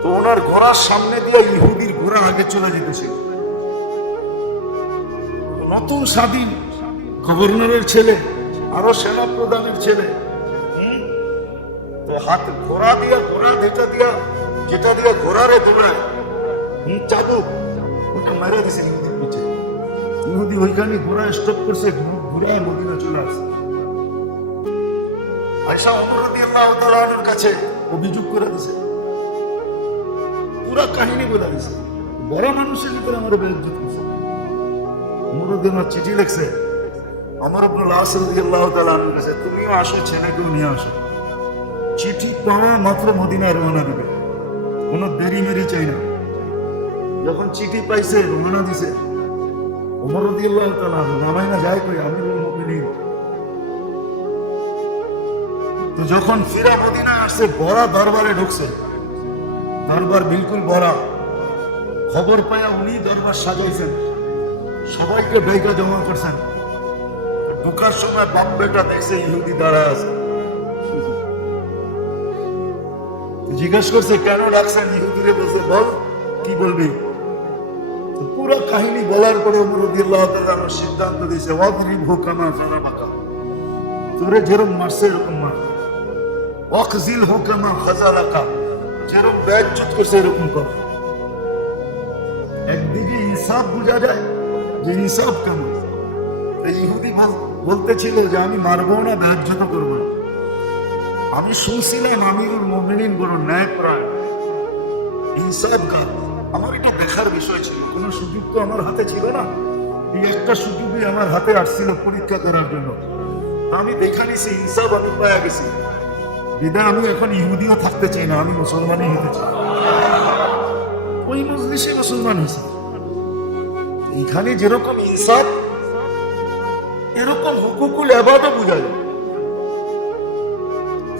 তো ওনার ঘোড়ার সামনে দিয়ে ইহুদির ঘোড়া আগে চলে যেতেছে। নতুন স্বাধীন গভর্নরের ছেলে, আরো সেনা প্রধানের ছেলে, তো হাত ঘোড়া দিয়া, ঘোড়া যেটা দিয়া ঘোড়ারে দৌড়ায়, চাদু ওটা মেরে গেছে ইহুদির পিছে। ইহুদি ওইখানে ঘোড়া স্টপ করছে, ঘোড়ায় মদিনা চলে আসছে। আয়েশা ওমর রাদিয়াল্লাহু তাআলা আনহুর কাছে অভিযোগ করে দিয়েছে, পুরা কাহিনী বলে দিয়েছে, বড় মানুষের ভিতরে আমার বিরুদ্ধে করছে। ওমর রাদিয়াল্লাহু চিঠি লিখছে আমর ইবনুল আস রাদিয়াল্লাহু তাআলা আনহুর কাছে, তুমিও আসো, ছেলেকেও নিয়ে আসো। চিঠি পাওয়া মাত্র মদিনায় রওনা দিবে, কোনো দেরি মেরি চাই না। যখন চিঠি পাইছে রওনা দিছে, ওমর রাদিয়াল্লাহু তাআলা নামাই না যায় কই আমিরুল মুমিনিন। তো যখন ফিরা মদিনা আসছে, বড় দরবারে ঢুকছে, দরবার বিলকুল বড়। খবর পায়া উনি দরবার সাজাইছেন, সবাইকে বেকা জমা করছেন। ঢোকার সময় বাপ বেটা দেখছে ইহুদি দাঁড়ায় আছে, জিজ্ঞেস করছে কেন ডাকছেন ইহুদিরে, বলছে বল কি বলবি। তো পুরো কাহিনী বলার পরে ওমর রাদিয়াল্লাহু তাআলা সিদ্ধান্ত দিয়েছে, ওয়াদরিবহু কামা যারাবাকা, তোরে যেরকম মারছে এরকম মার, ওয়াখজিলহু কামা খাযালাকা, যেরকম বেইজ্জত করছে এরকম কর। একদিকে ইনসাফ বোঝা যায় যে ইনসাফ কেমন। ইহুদি বলতেছিল যে আমি মারবো না, বেইজ্জত করবো না। আমি শুনছিলাম আমিরুল মুমিনিন বড় ন্যায়পরায়ণ, ইনসাফগার। আমার এটা দেখার বিষয় ছিল, কোনো সুযোগ তো আমার হাতে ছিল না। এই একটা সুযোগই আমার হাতে আসছিল পরীক্ষা করার জন্য। আমি দেখা নিছি ইনসাফ আমি পাওয়া গেছি, বিদায় আমি এখন ইহুদিও থাকতে চাই না, আমি মুসলমানই হতে চাই। ওই মজলিসে মুসলমান হয়েছে। এখানে যেরকম ইনসাফ, এরকম হুকুকুল ইবাদত বোঝা যায়।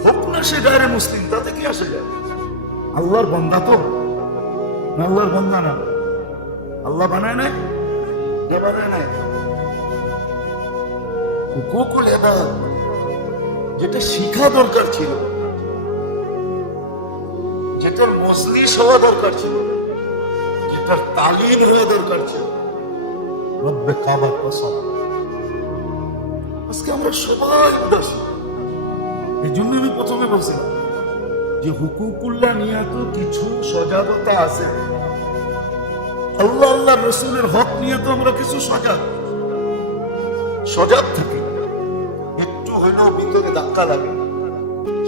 হোক না সে গায়রে মুসলিম, তাতে কি আসে যায়? আল্লাহর বান্দা তো না, আল্লাহর বান্দা না, আল্লাহ বানায় নাই, কে বানায় নাই? হুকুকুল ইবাদত যেটা শিখা দরকার ছিল, যেটার মজলিস হওয়া দরকার ছিল, যেটার তালিম হওয়া দরকার ছিল, রব্বে কাবার কসম। আজকে আমরা সবাই উদাসীন। এই জন্য আমি প্রথমে বলছিলাম যে হুকুকুল্লাহ নিয়ে তো কিছু সজাগতা আছে, আল্লাহ আল্লাহ রসুলের হক নিয়ে তো আমরা কিছু সজাগ থাকি। একটু হইলেও ভিতরে ধাক্কা লাগে,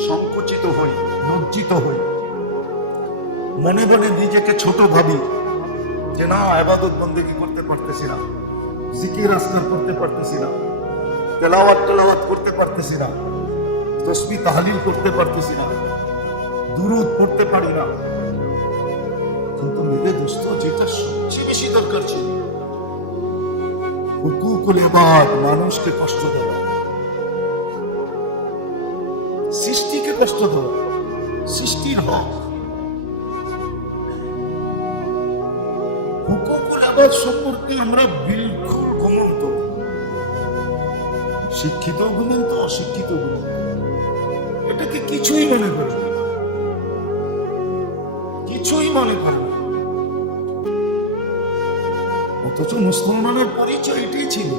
সংকুচিত হই, লজ্জিত হই, মনে মনে নিজেকে ছোট ভাবি যে না, ইবাদত বন্দেগী করতে পারতেছি না, জিকির আজকার করতে পারতেছি না, তেলাওয়াত করতে পারতেছি না, তাসবিহ তাহলিল করতে পারতেছি না, দুরূদ পড়তে পারি না। কিন্তু মেরে দোস্ত, যেটা সবচেয়ে বেশি দরকার ছিল, হুকুকুল ইবাদ, মানুষকে কষ্ট দেওয়া, সৃষ্টিকে কষ্ট দেওয়া, সৃষ্টির হক। হুকুকুল ইবাদ সম্পর্কে আমরা বিলকুল ঘুমন্ত, শিক্ষিত ঘুমন্ত, অশিক্ষিত ঘুমন্ত, এটাকে কিছুই মনে করে না, কিছুই মনে করে না। অথচ মুসলমানের পরিচয় এটাই ছিল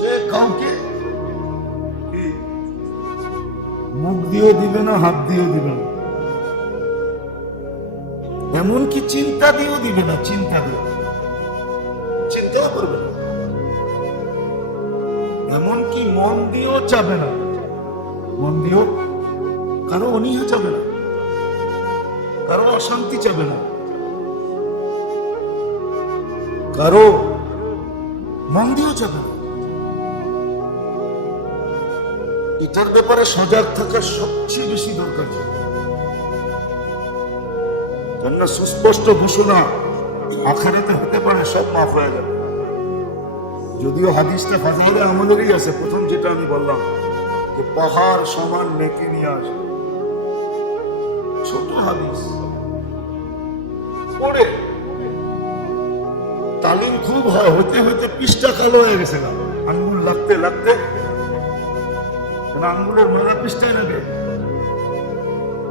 যে কাউকে মুখ দিয়েও দিবে না, হাত দিয়েও দিবে না, এমনকি চিন্তা দিয়েও দিবে না, চিন্তাও করবে না, এমনকি মন দিয়েও চাবে না, মন দিয়েও কারো অনীহা চাবে না, কারো অশান্তি চাবে না, কারো মন দিয়েও চাবে না। এটার ব্যাপারে সজাগ থাকা সবচেয়ে বেশি দরকার ছিল। কেননা সুস্পষ্ট ঘোষণা আখিরাতে হতে পারে সব মাফ হয়ে যাবে। যদিও হাদিসটা ফাজাইলে আমলেরই আছে, প্রথম যেটা আমি বললাম যে পাহাড় সমান নেকি নিয়ে আসে, ছোট হাদিস পড়ে তালিম খুব হয়, হতে হতে পৃষ্ঠা কালো হয়ে গেছে না, আঙ্গুল লাগতে লাগতে আঙ্গুলের মারা পৃষ্ঠায় নেবে,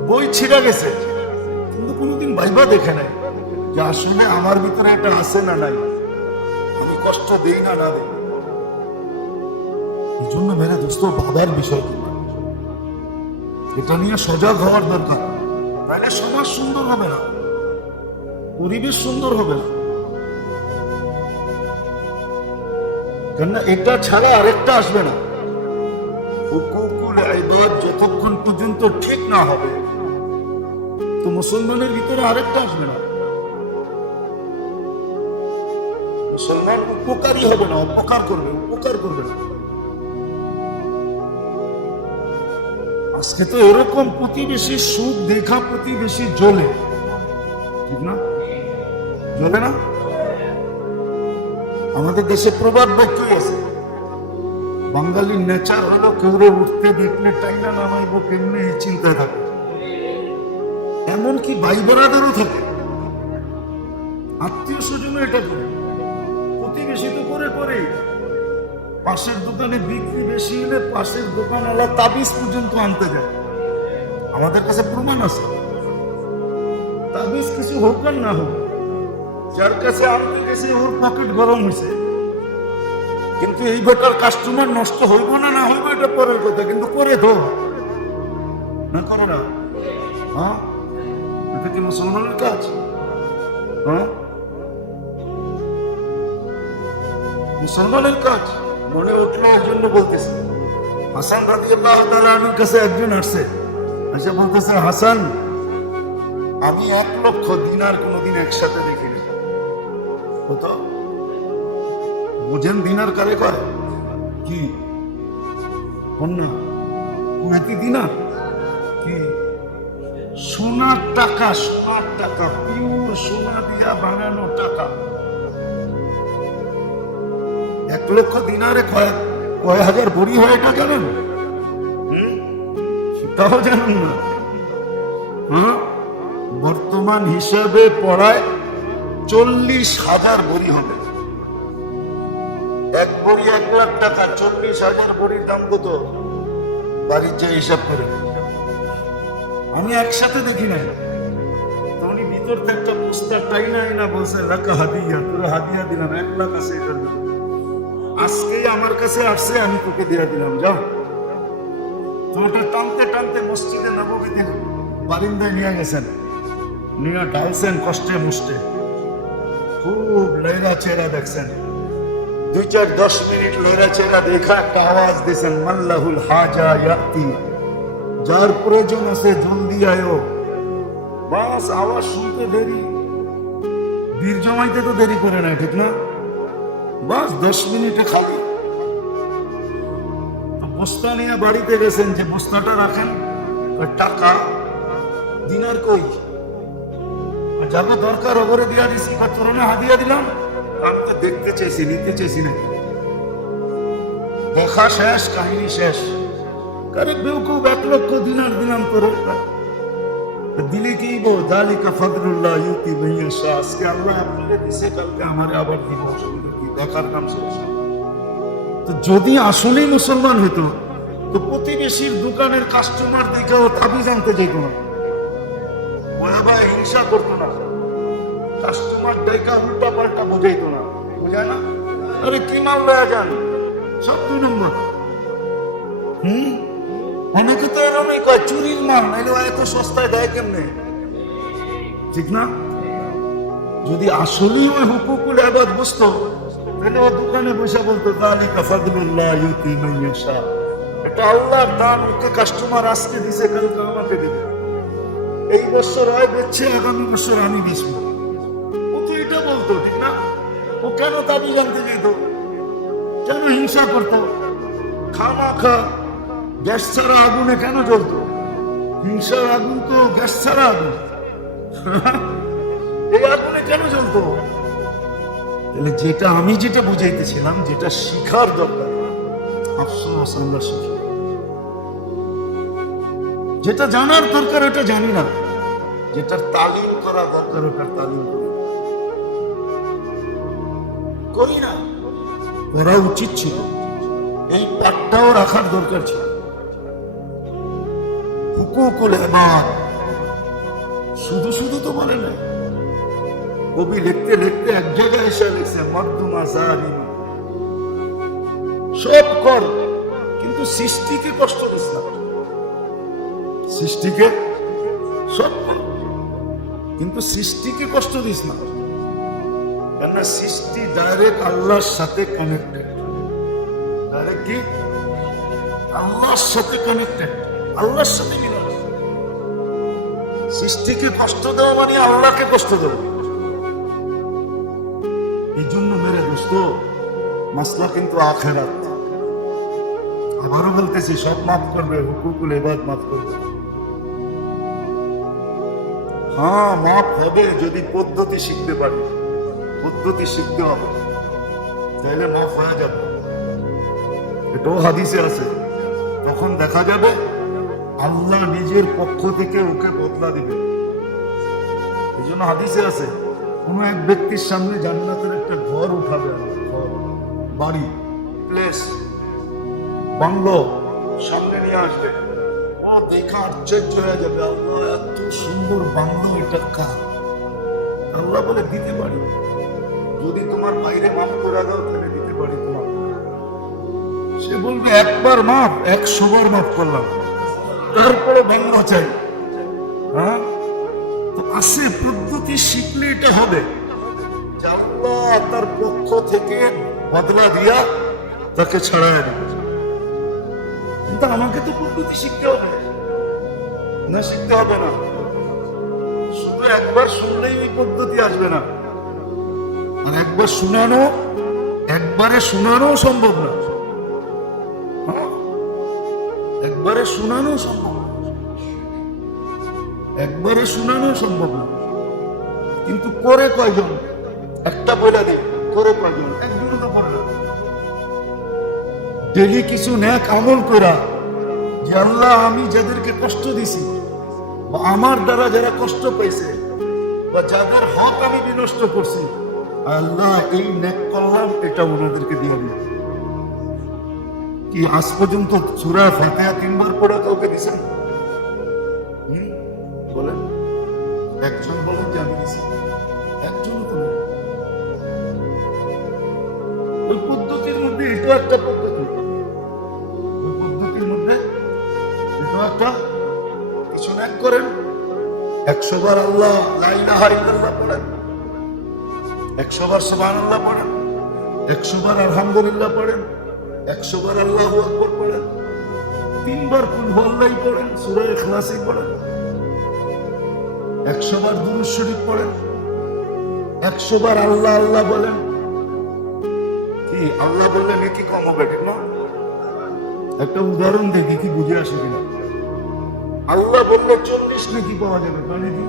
বই ছিঁড়া গেছে, কিন্তু কোনোদিন ভাইবা দেখে নাই যে আসলে আমার ভিতরে এটা আছে না নাই, আমি কষ্ট দেই না না দেই। এই জন্য মেরে দোস্ত, ভাবার বিষয় কিন্তু এটা নিয়ে সজাগ হওয়ার দরকার, তাহলে সমাজ সুন্দর হবে না, পরিবেশ সুন্দর হবে না। কেননা এটা ছাড়া আরেকটা আসবে না। হুকুকুল ইবাদ যতক্ষণ পর্যন্ত ঠিক না হবে, তো মুসলমানের ভিতরে আরেকটা আসবে না। মুসলমান উপকারী হবে না, উপকার করবে, উপকার করবে না। আজকে তো এরকম প্রতিবেশী সুখ দেখা প্রতিবেশী জ্বলে, ঠিক না? জ্বলে না? আমাদের দেশে প্রবাদ বাক্যই আছে, বাঙালির নেচার হলো কেউরে উঠতে দেখলে টাইনা নামাইবো কেমনে এই চিন্তায় থাকে। এমনকি ভাই বোনাদেরও থাকে, আত্মীয় স্বজনও এটা করে, প্রতিবেশী তো করে করে। পাশের দোকানে বিক্রি বেশি হলে পাশের দোকানওয়ালা তাবিজ পর্যন্ত আনতে যায়। আমাদের কাছে প্রমাণ আছে, তাবিজ কিছু হোক আর না হোক, যার কাছে আনতে গেছে ওর পকেট গরম হয়েছে। কিন্তু এই বেটার কাস্টমার নষ্ট হইব না না হইব এটা পরের কথা, কিন্তু করে তো না, করে না। হ্যাঁ, এটা কি মুসলমানের কাজ? হ্যাঁ, মুসলমানের কাজ। মনে উঠলো এর জন্য বলতেছে। হাসান রাদিয়াল্লাহু তাআলা আনহুর কাছে একজন আসছে, এসে বলতেছে, হাসান, আমি 1 লক্ষ দিনার কোনোদিন একসাথে দেখিনি। কত বুঝেন দিনার কারে কয়? কি কন্যা কুয়েতি দিনার কি? সোনার টাকা, সোনার টাকা, পিওর সোনা দিয়া বানানো টাকা। 1 লক্ষ দিনারে কয় হাজার ভরি হয় এটা জানেন? সেটাও জানেন না? হ্যাঁ, বর্তমান হিসাবে পড়ায় 40,000 ভরি হবে। 1 ভরি 1 লাখ টাকা, 40,000 ভরির দাম কত? বাড়ির যে হিসাব করে। আমি একসাথে দেখি নাই, তো উনি ভিতর থেকে একটা পুস্তক টাইনা না বলছে, লাকা হাদিয়া, তোর হাদিয়া দিলাম, 1 লাখ আছে এটার ভিতরে। আজকেই আমার কাছে আসছে, আমি তোকে দিয়ে দিলাম, যাও। তোমাকে টানতে টানতে মসজিদে নববীতে বারিন্দায় নিয়ে গেছেন, নিয়ে ঢালছেন কষ্টে মষ্টে, খুব লয়রা চেহারা দেখছেন। 2-4-10 মিনিট লয়রা চেহারা দেখা একটা আওয়াজ দিয়েছেন, মাল্লাহুল হাজা ইয়াতি, যার প্রয়োজন আছে জলদি আয়ো। বাস, আওয়াজ শুনতে দেরি, বীর জমাইতে তো দেরি করে নাই, ঠিক না? বাস 10 মিনিটে খালি। বস্তা নিয়ে বাড়িতে গেছেন, যে বস্তাটা রাখেন, টাকা দিনার কই, যাকে দরকার ওপরে দিয়া দিছি, তোরনে হাদিয়া দিলাম। আমি তো দেখতে চেয়েছি, নিতে চেয়েছি না। দেখা শেষ, কাহিনী শেষ। আরে বেউকুব, 1 লক্ষ দিনার দিলাম তোর, দিলে কি যালিকা ফাদলুল্লাহ ইউতি মান ইয়াশা। আজকে আল্লাহ আপনাকে দিছে, কালকে আমারে আবার দিব, দেখার নাম শেষ। তো যদি আসলেই মুসলমান হইতো, তো প্রতিবেশীর দোকানের কাস্টমার দেখেও তাবিজ আনতে যেত না, ভাই হিংসা করতো না, কাস্টমার দেখা উল্টা পাল্টা বুঝাইতো না, বুঝায় না? আরে কি মাল লয়া যান, সব 2 নম্বর। অনেকে তো এরকমই কয়, চুরির মাল, নাইলে এত সস্তায় দেয় কেমনে, ঠিক না? যদি আসলেই ওই হুকুকুল ইবাদ বুঝতো, তাহলে ও দোকানে বসে বলতো, যালিকা ফাদলুল্লাহ ইউতি মান ইয়াশা, এটা আল্লাহর দান, ওকে কাস্টমার আজকে দিছে, কালকে আমাকে দিবে। এই বছর হয় বেচছে, আগামী বছর আমি বেচবো। ও তো এটা বলতো, ঠিক না? ও কেন দাবি জানতে যেত, কেন হিংসা করতো? খামাখা গ্যাস ছাড়া আগুনে কেন জ্বলতো? হিংসার আগুন তো গ্যাস ছাড়া আগুন, এই আগুনে কেন জ্বলতো? তাহলে আমি যেটা বুঝাইতেছিলাম, যেটা শিখার দরকার, আফসোস আমরা শিখি। যেটা জানার দরকার ওটা জানি না, যেটার তালিম করা দরকার ওটার তালিম করি না। করা উচিত ছিল, এই পাঠটাও রাখার দরকার ছিল। হুকুকুল ইবাদ শুধু শুধু তো বলে না, কবি লিখতে লিখতে এক জায়গায় এসে লিখছে, মর্দুমা জালিমা, সব কর কিন্তু সৃষ্টিকে কষ্ট দিস না। সৃষ্টিকে সব কর কিন্তু সৃষ্টিকে কষ্ট দিস না, কেননা সৃষ্টি ডাইরেক্ট আল্লাহর সাথে কানেক্টেড। ডাইরেক্ট কি? আল্লাহর সাথে কানেক্টেড, আল্লাহর সাথে মিলন। সৃষ্টিকে কষ্ট দেওয়া মানে আল্লাহকে কষ্ট দেওয়া। এই জন্য মেরে দোস্ত, মাসলা কিন্তু আখেরাত। আবারও বলতেছি, সব মাফ করবে, হুকুকুল ইবাদ মাফ করবে। হ্যাঁ, মাফ হবে যদি পদ্ধতি শিখতে পারি। পদ্ধতি শিখতে হবে, তাহলে মাফ হয়ে যাবে। এটাও হাদিসে আছে। তখন দেখা যাবে আল্লাহ নিজের পক্ষ থেকে ওকে বদলা দিবে। এই জন্য হাদিসে আছে, কোন এক ব্যক্তির সামনে জান্নাতের একটা ঘর উঠাবে, ঘর, বাড়ি, প্লেস, বাংলো সামনে নিয়ে আসবে। দেখা আশ্চর্য হয়ে যাবে, আল্লাহ এত সুন্দর বাংলো, এটা কার? আল্লাহ বলে দিতে পারি, যদি তোমার বাইরে মাফ করে দাও তাহলে দিতে পারি তোমার। সে বলবে একবার মাফ, 100 বার মাফ করলাম, তারপরে বাংলা চাই। হ্যাঁ, তো আসে পদ্ধতি শিখলে এটা হবে। আল্লাহ তার পক্ষ থেকে বদলা দিয়া তাকে ছাড়াই দেবে। কিন্তু আমাকে তো পদ্ধতি শিখতে হবে না, শিখতে হবে না। শুধু একবার শুনলেই এই পদ্ধতি আসবে না, আর একবার শোনানো, একবারে শোনানো সম্ভব না। একবারে শোনানো সম্ভব না, একবারে শোনানো সম্ভব না। কিন্তু করে কয়জন? একটা বলে দিই, করে কয়জন? একজন তো করলো। ডেলি কিছু নেক আমল করা, যে আল্লাহ আমি যাদেরকে কষ্ট দিছি, বা আমার দ্বারা যারা কষ্ট পেয়েছে, বা যাদের হক আমি বিনষ্ট করছি, আল্লাহ এই নেক করলাম, এটা ওনাদেরকে দিয়ে দিই। কি আজ পর্যন্ত সূরা ফাতিহা 3 বার পড়া কাউকে দিছেন? বলেন, একজন বলেন যে আমি দিছি, একজন তো না। ওই পদ্ধতির মধ্যে এটা একটা পদ্ধতি, ওই পদ্ধতির মধ্যে এটা একটা। কিছু এক করেন, 100 বার আল্লাহ লা ইলাহা ইল্লাল্লাহ পড়েন, 100 বার সুবহানাল্লাহ পড়েন, 100 বার আলহামদুলিল্লাহ পড়েন, 100 বার আল্লাহু আকবার পড়েন, 3 বার কুল হুয়াল্লাহ পড়েন, সূরা ইখলাস পড়েন, 100 বার দুরূদ শরীফ পড়েন, 100 বার আল্লাহ আল্লাহ বলেন। কি আল্লাহ বললে নাকি কম হবে? ঠিক না? একটা উদাহরণ দেখি কি বুঝে আসে কিনা। আল্লাহ বললে 40 নাকি পাওয়া যাবে, মানে কি?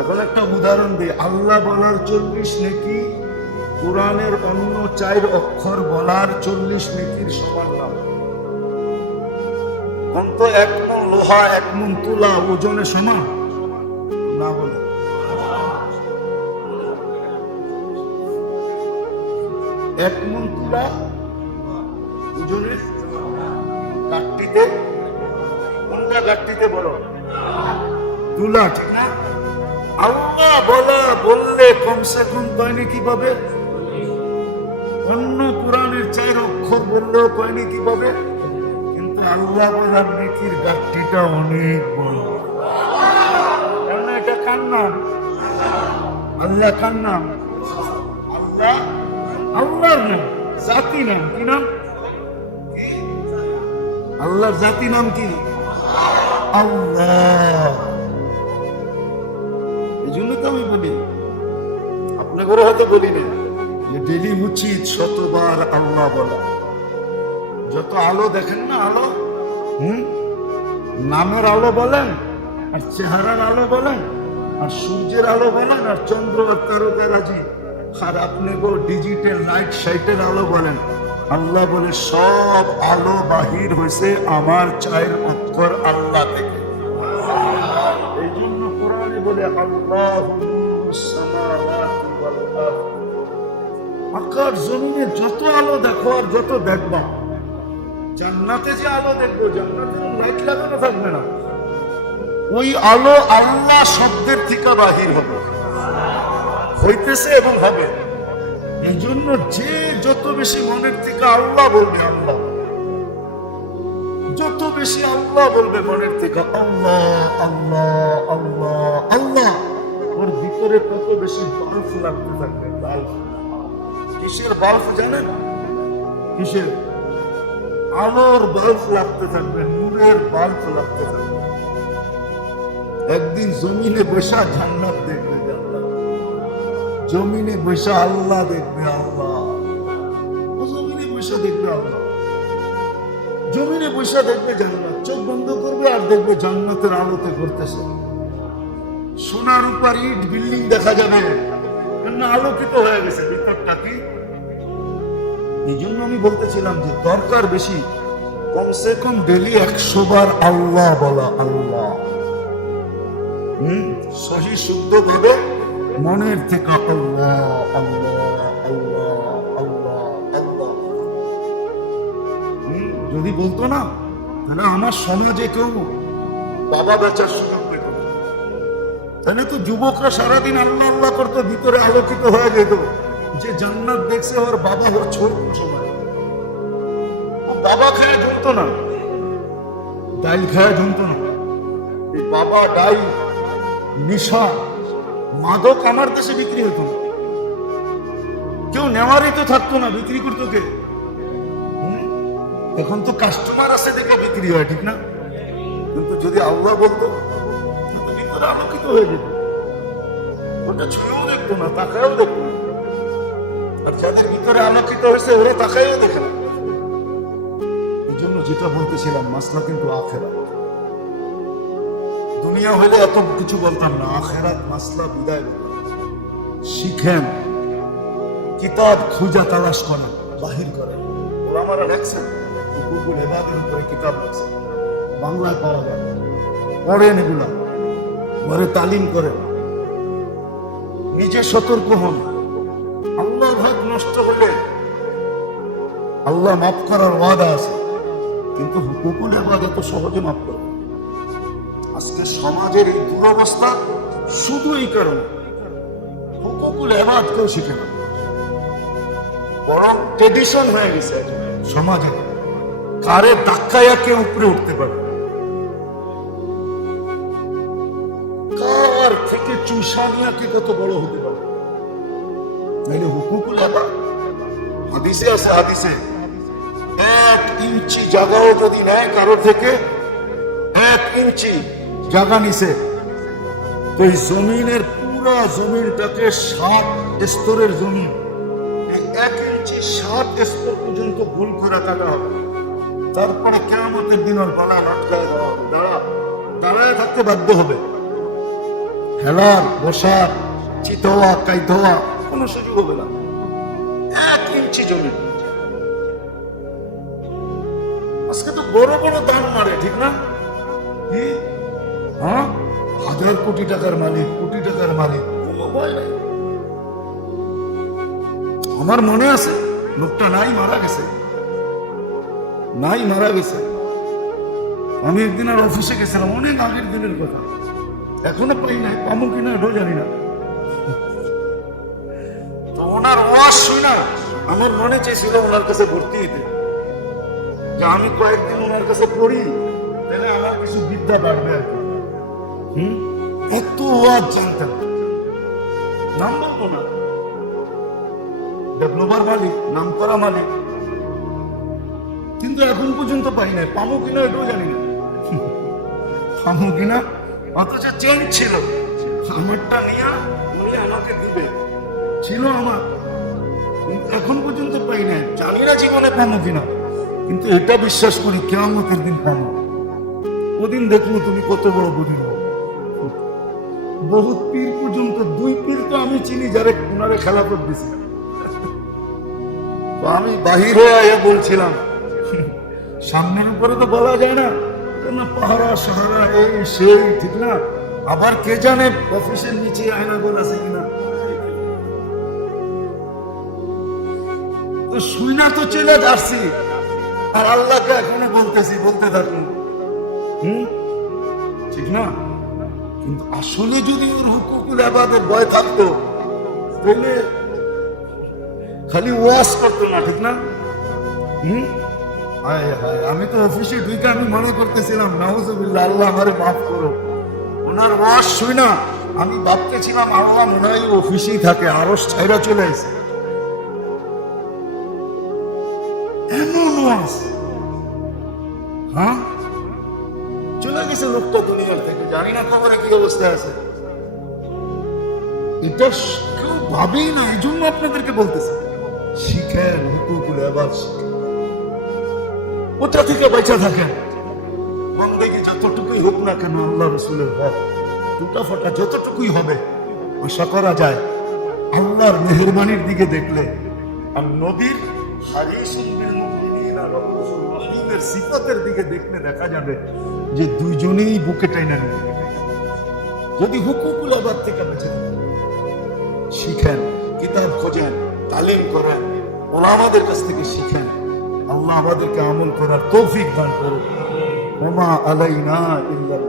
এখন একটা উদাহরণ দিই, আল্লাহ বলার 40 নাকি কোরআনের অন্য 4 অক্ষর বলার 40 নেকির সমান না। অন্ত 1 মণ লোহা 1 মণ তুলা ওজনে সমান না? বলে 1 মণ তুলা ওজনে গাঠটিতে, কোনটা গাঠটিতে বড়? তুলা, ঠিক না? আল্লাহ বললে কমসে কম কয়নি কিভাবে? অন্য কোরআনের 4 অক্ষর বললেও কয়নি কিভাবে? কিন্তু আল্লাহ বলার নেকির গাঠটিটা অনেক বড়। এটা কার নাম? আল্লাহ কার নাম? আল্লাহ আল্লাহর নাম, জাতি নাম। কি নাম? আল্লাহর জাতি নাম কি? আল্লাহ। এই জন্য তো আমি বলি, আপনাদেরও হয়তো বলি না যে ডেলি উচিত 100 বার আল্লাহ বলা। যত আলো দেখেন না, আলো, নামের আলো বলেন, আর চেহারার আলো বলেন, আর সূর্যের আলো বলেন, আর চন্দ্র আর তারকারাজি, আর আপনি ডিজিটাল লাইট সাইটের আলো বলেন, আল্লাহ বলে সব আলো বাহির হয়েছে আমার 4 অক্ষর আল্লাহ থেকে। এই জন্য কোরআনে বলে আকাশ জমিনে যত আলো দেখো আর যত দেখবা, জান্নাতে যে আলো দেখবো, জান্নাতে লাইট লাগানো থাকবে না, ওই আলো আল্লাহ শব্দের থেকে বাহির হবে, হইতেছে এবং হবে। এই জন্য যে যত বেশি মনের থেকে আল্লাহ বলবে, আল্লাহ যত বেশি আল্লাহ বলবে মনের থেকে, আল্লাহ আল্লাহ আল্লাহ আল্লাহ, ওর ভিতরে তত বেশি বাল্ব লাগতে থাকবে। বাল্ব, কিসের বাল্ব জানেন? কিসের? আলোর বাল্ব লাগতে থাকবে, নূরের বাল্ব লাগতে থাকবে। একদিন জমিনে বসা জান্নাত দেখবে, জান্নাত। জমিনে বসা আল্লাহ দেখবে, আল্লাহ। ও জমিনে বসা দেখবে আল্লাহ, জমিনে বসা দেখবে জান্নাত। চোখ বন্ধ করবে আর দেখবে জান্নাতের আলোতে করতেছে। সোনার উপর ইট বিল্ডিং দেখা যাবে, কেন আলোকিত হয়ে গেছে ভিতরটা। কি এই জন্য আমি বলতেছিলাম যে দরকার বেশি, কমসে কম ডেলি 100 বার আল্লাহ বলা, আল্লাহ। সহি শুদ্ধ ভাবে মনের থেকে আল্লাহ আল্লাহ আল্লাহ আল্লাহ আল্লাহ। যদি বলতো না, তাহলে আমার সমাজে কেউ বাবা বেচার সুযোগ পেত না। তাহলে তো যুবকরা সারাদিন আল্লাহ আল্লাহ করতো, ভিতরে আলোকিত হয়ে যেত যে জান্নাত দেখছে। ওর বাবা ওর ছোট সময় বাবা খেয়ে জমতো না, ডাইল খেয়ে জমতো না। বাবা ডাইল, নেশা, মাদক আমার দেশে বিক্রি হতো না। কেউ নেওয়ারই তো থাকতো না, বিক্রি করতো কে? এখন তো কাস্টমার আছে দেখে বিক্রি হয়, ঠিক না? কিন্তু যদি আল্লাহ বলতো, ভিতরে আলোকিত হয়ে যেত। ওটা ছুঁয়েও দেখতো না, তাকায়ও দেখতো না। আর যাদের ভিতরে আলোকিত হয়েছে ওরা তাকায়ও দেখে না। এই জন্য যেটা বলতেছিলাম, মাসলা কিন্তু আখেরাত। দুনিয়া হলে এত কিছু বলতাম না, আখেরাত মাসলা বিদায়। শিখেন, কিতাব খুঁজা তালাশ করেন, বাহির করেন। ওলামারা লেখছেন, হুকুকুল ইবাদের উপরে কিতাব লেখছেন, বাংলায় পাওয়া যায়। পড়েন এগুলা, ঘরে তালিম করেন, নিজে সতর্ক হন। আল্লাহ ভাগ নষ্ট হলে আল্লাহ মাফ করার ওয়াদা আছে, কিন্তু হুকুকুল ইবাদ এত সহজে মাফ করে। আজকে সমাজের এই দুরবস্থা শুধু এই কারণে, হুকুকুল ইবাদ কেউ শিখে না, বরং ট্রেডিশন হয়ে গেছে সমাজে। কারে ধাক্কায়া কে উপরে উঠতে পারে, কার থেকে চুষানিয়া কে কত বড় হতে পারে। তাইলে হুকুকুল ইবাদ হাদিসে আছে, হাদিসে 1 ইঞ্চি জায়গাও যদি নেয় কারো থেকে, 1 ইঞ্চি জায়গা নিছে, তো এই জমিনের পুরো জমিনটাকে 7 স্তরের জমিন, 1 ইঞ্চি 7 স্তর পর্যন্ত গোল করে কাটা হবে। তারপরে কিয়ামতের দিন ওর গলা আটকায় দেওয়া হবে, দাঁড়ায় থাকতে বাধ্য হবে। হেলার, বসার, চিতওয়া, কাইতওয়া কোনো সুযোগ হবে না। 1 ইঞ্চি জমি। আজকে তো বড় বড় দান মারে, ঠিক না? কি হ্যাঁ, 1000 কোটি টাকার মালিক, কোটি টাকার মালিক, কোনো ভয় নাই। আমার মনে আছে লোকটা নাই মারা গেছে, নাই মারা গেছে। আমি একদিন আর অফিসে গেছিলাম, অনেক আগের দিনের কথা, এখনো পাই নাই, পাবো কিনা এটাও জানি না। তো ওনার ওয়াজ শুনে আমার মনে চাইছিল ওনার কাছে ভর্তি হইতে, যে আমি কয়েকদিন ওনার কাছে পড়ি, তাহলে আমার কিছু বিদ্যা বাড়বে আর কি। এত ওয়াজ জানতাম, নাম বলবো না, ডেভেলপার মালিক, নাম করা মালিক, কিন্তু এখন পর্যন্ত পাই নাই, পাবো কিনা এটাও জানি না। পাবো কিনা, অথচ চেঞ্জ ছিল আমারটা নিয়ে উনি আমাকে দিবে, ছিল আমার, এখন পর্যন্ত পাই নাই। জানি না জীবনে পাবো কিনা, কিন্তু এটা বিশ্বাস করি কিয়ামতের দিন পাবো। ওদিন দেখলো তুমি কত বড় বুঝিব। বহুত পীর পর্যন্ত, 2 পীর তো আমি চিনি যারা ওনারে খেলাফত দিছি। তো আমি বাহির হয়ে বলছিলাম, সামনের উপরে তো বলা যায় না, পাহারা সাহারা এই সেই, ঠিক না? আবার কে জানে অফিসের নিচে আয়না গোল আছে কিনা। তো শুই না তো চলে যাচ্ছি, আর আল্লাহকে এখনো বলতেছি, বলতে থাকুন, ঠিক না? কিন্তু আসলে যদি ওর হুকুকুল ইবাদের ভয় থাকতো, তাহলে খালি ওয়াজ করতো না, ঠিক না? আমি তো অফিসে ঢুকে আমি মনে করতেছিলাম, নাউজুবিল্লাহ, আল্লাহ আমারে মাফ করো। ওনার ওয়াজ শুই না আমি ভাবতেছিলাম, আল্লাহ মনে হয় অফিসেই থাকে, আরশ ছাইরা চলে আসে। এমন ওয়াজ গেছে লোকটা দুনিয়ার থেকে, জানি না খবরে কি অবস্থা আছে। এটা কেউ ভাবেই না, এই জন্য আপনাদেরকে বলতেছে শিখেন হুকুকুল ইবাদ শিখেন, ওটা থেকে বেঁচে থাকেন। বান্দাগি যতটুকুই হোক না কেন আল্লাহ রাসূলের হক টুটা ফোটা যতটুকুই হবে, আশা করা যায় আল্লাহর মেহেরবানির দিকে দেখলে আর নবীর হারিসুল বিল মুমিনিনা রাউফুর রহিমের সিফাতের দিকে দেখলে দেখা যাবে যে দুইজনেই বুকে টাইনা নেবে। যদি হুকুকুল ইবাদ থেকে বেঁচে থাকেন, শিখেন, কিতাব খোঁজেন, তালিম করেন, ওলামাদের কাছ থেকে শিখেন। আল্লাহ আমাদেরকে আমল করার তৌফিক দান করুন। ওমা আলাইনা ইল্লাল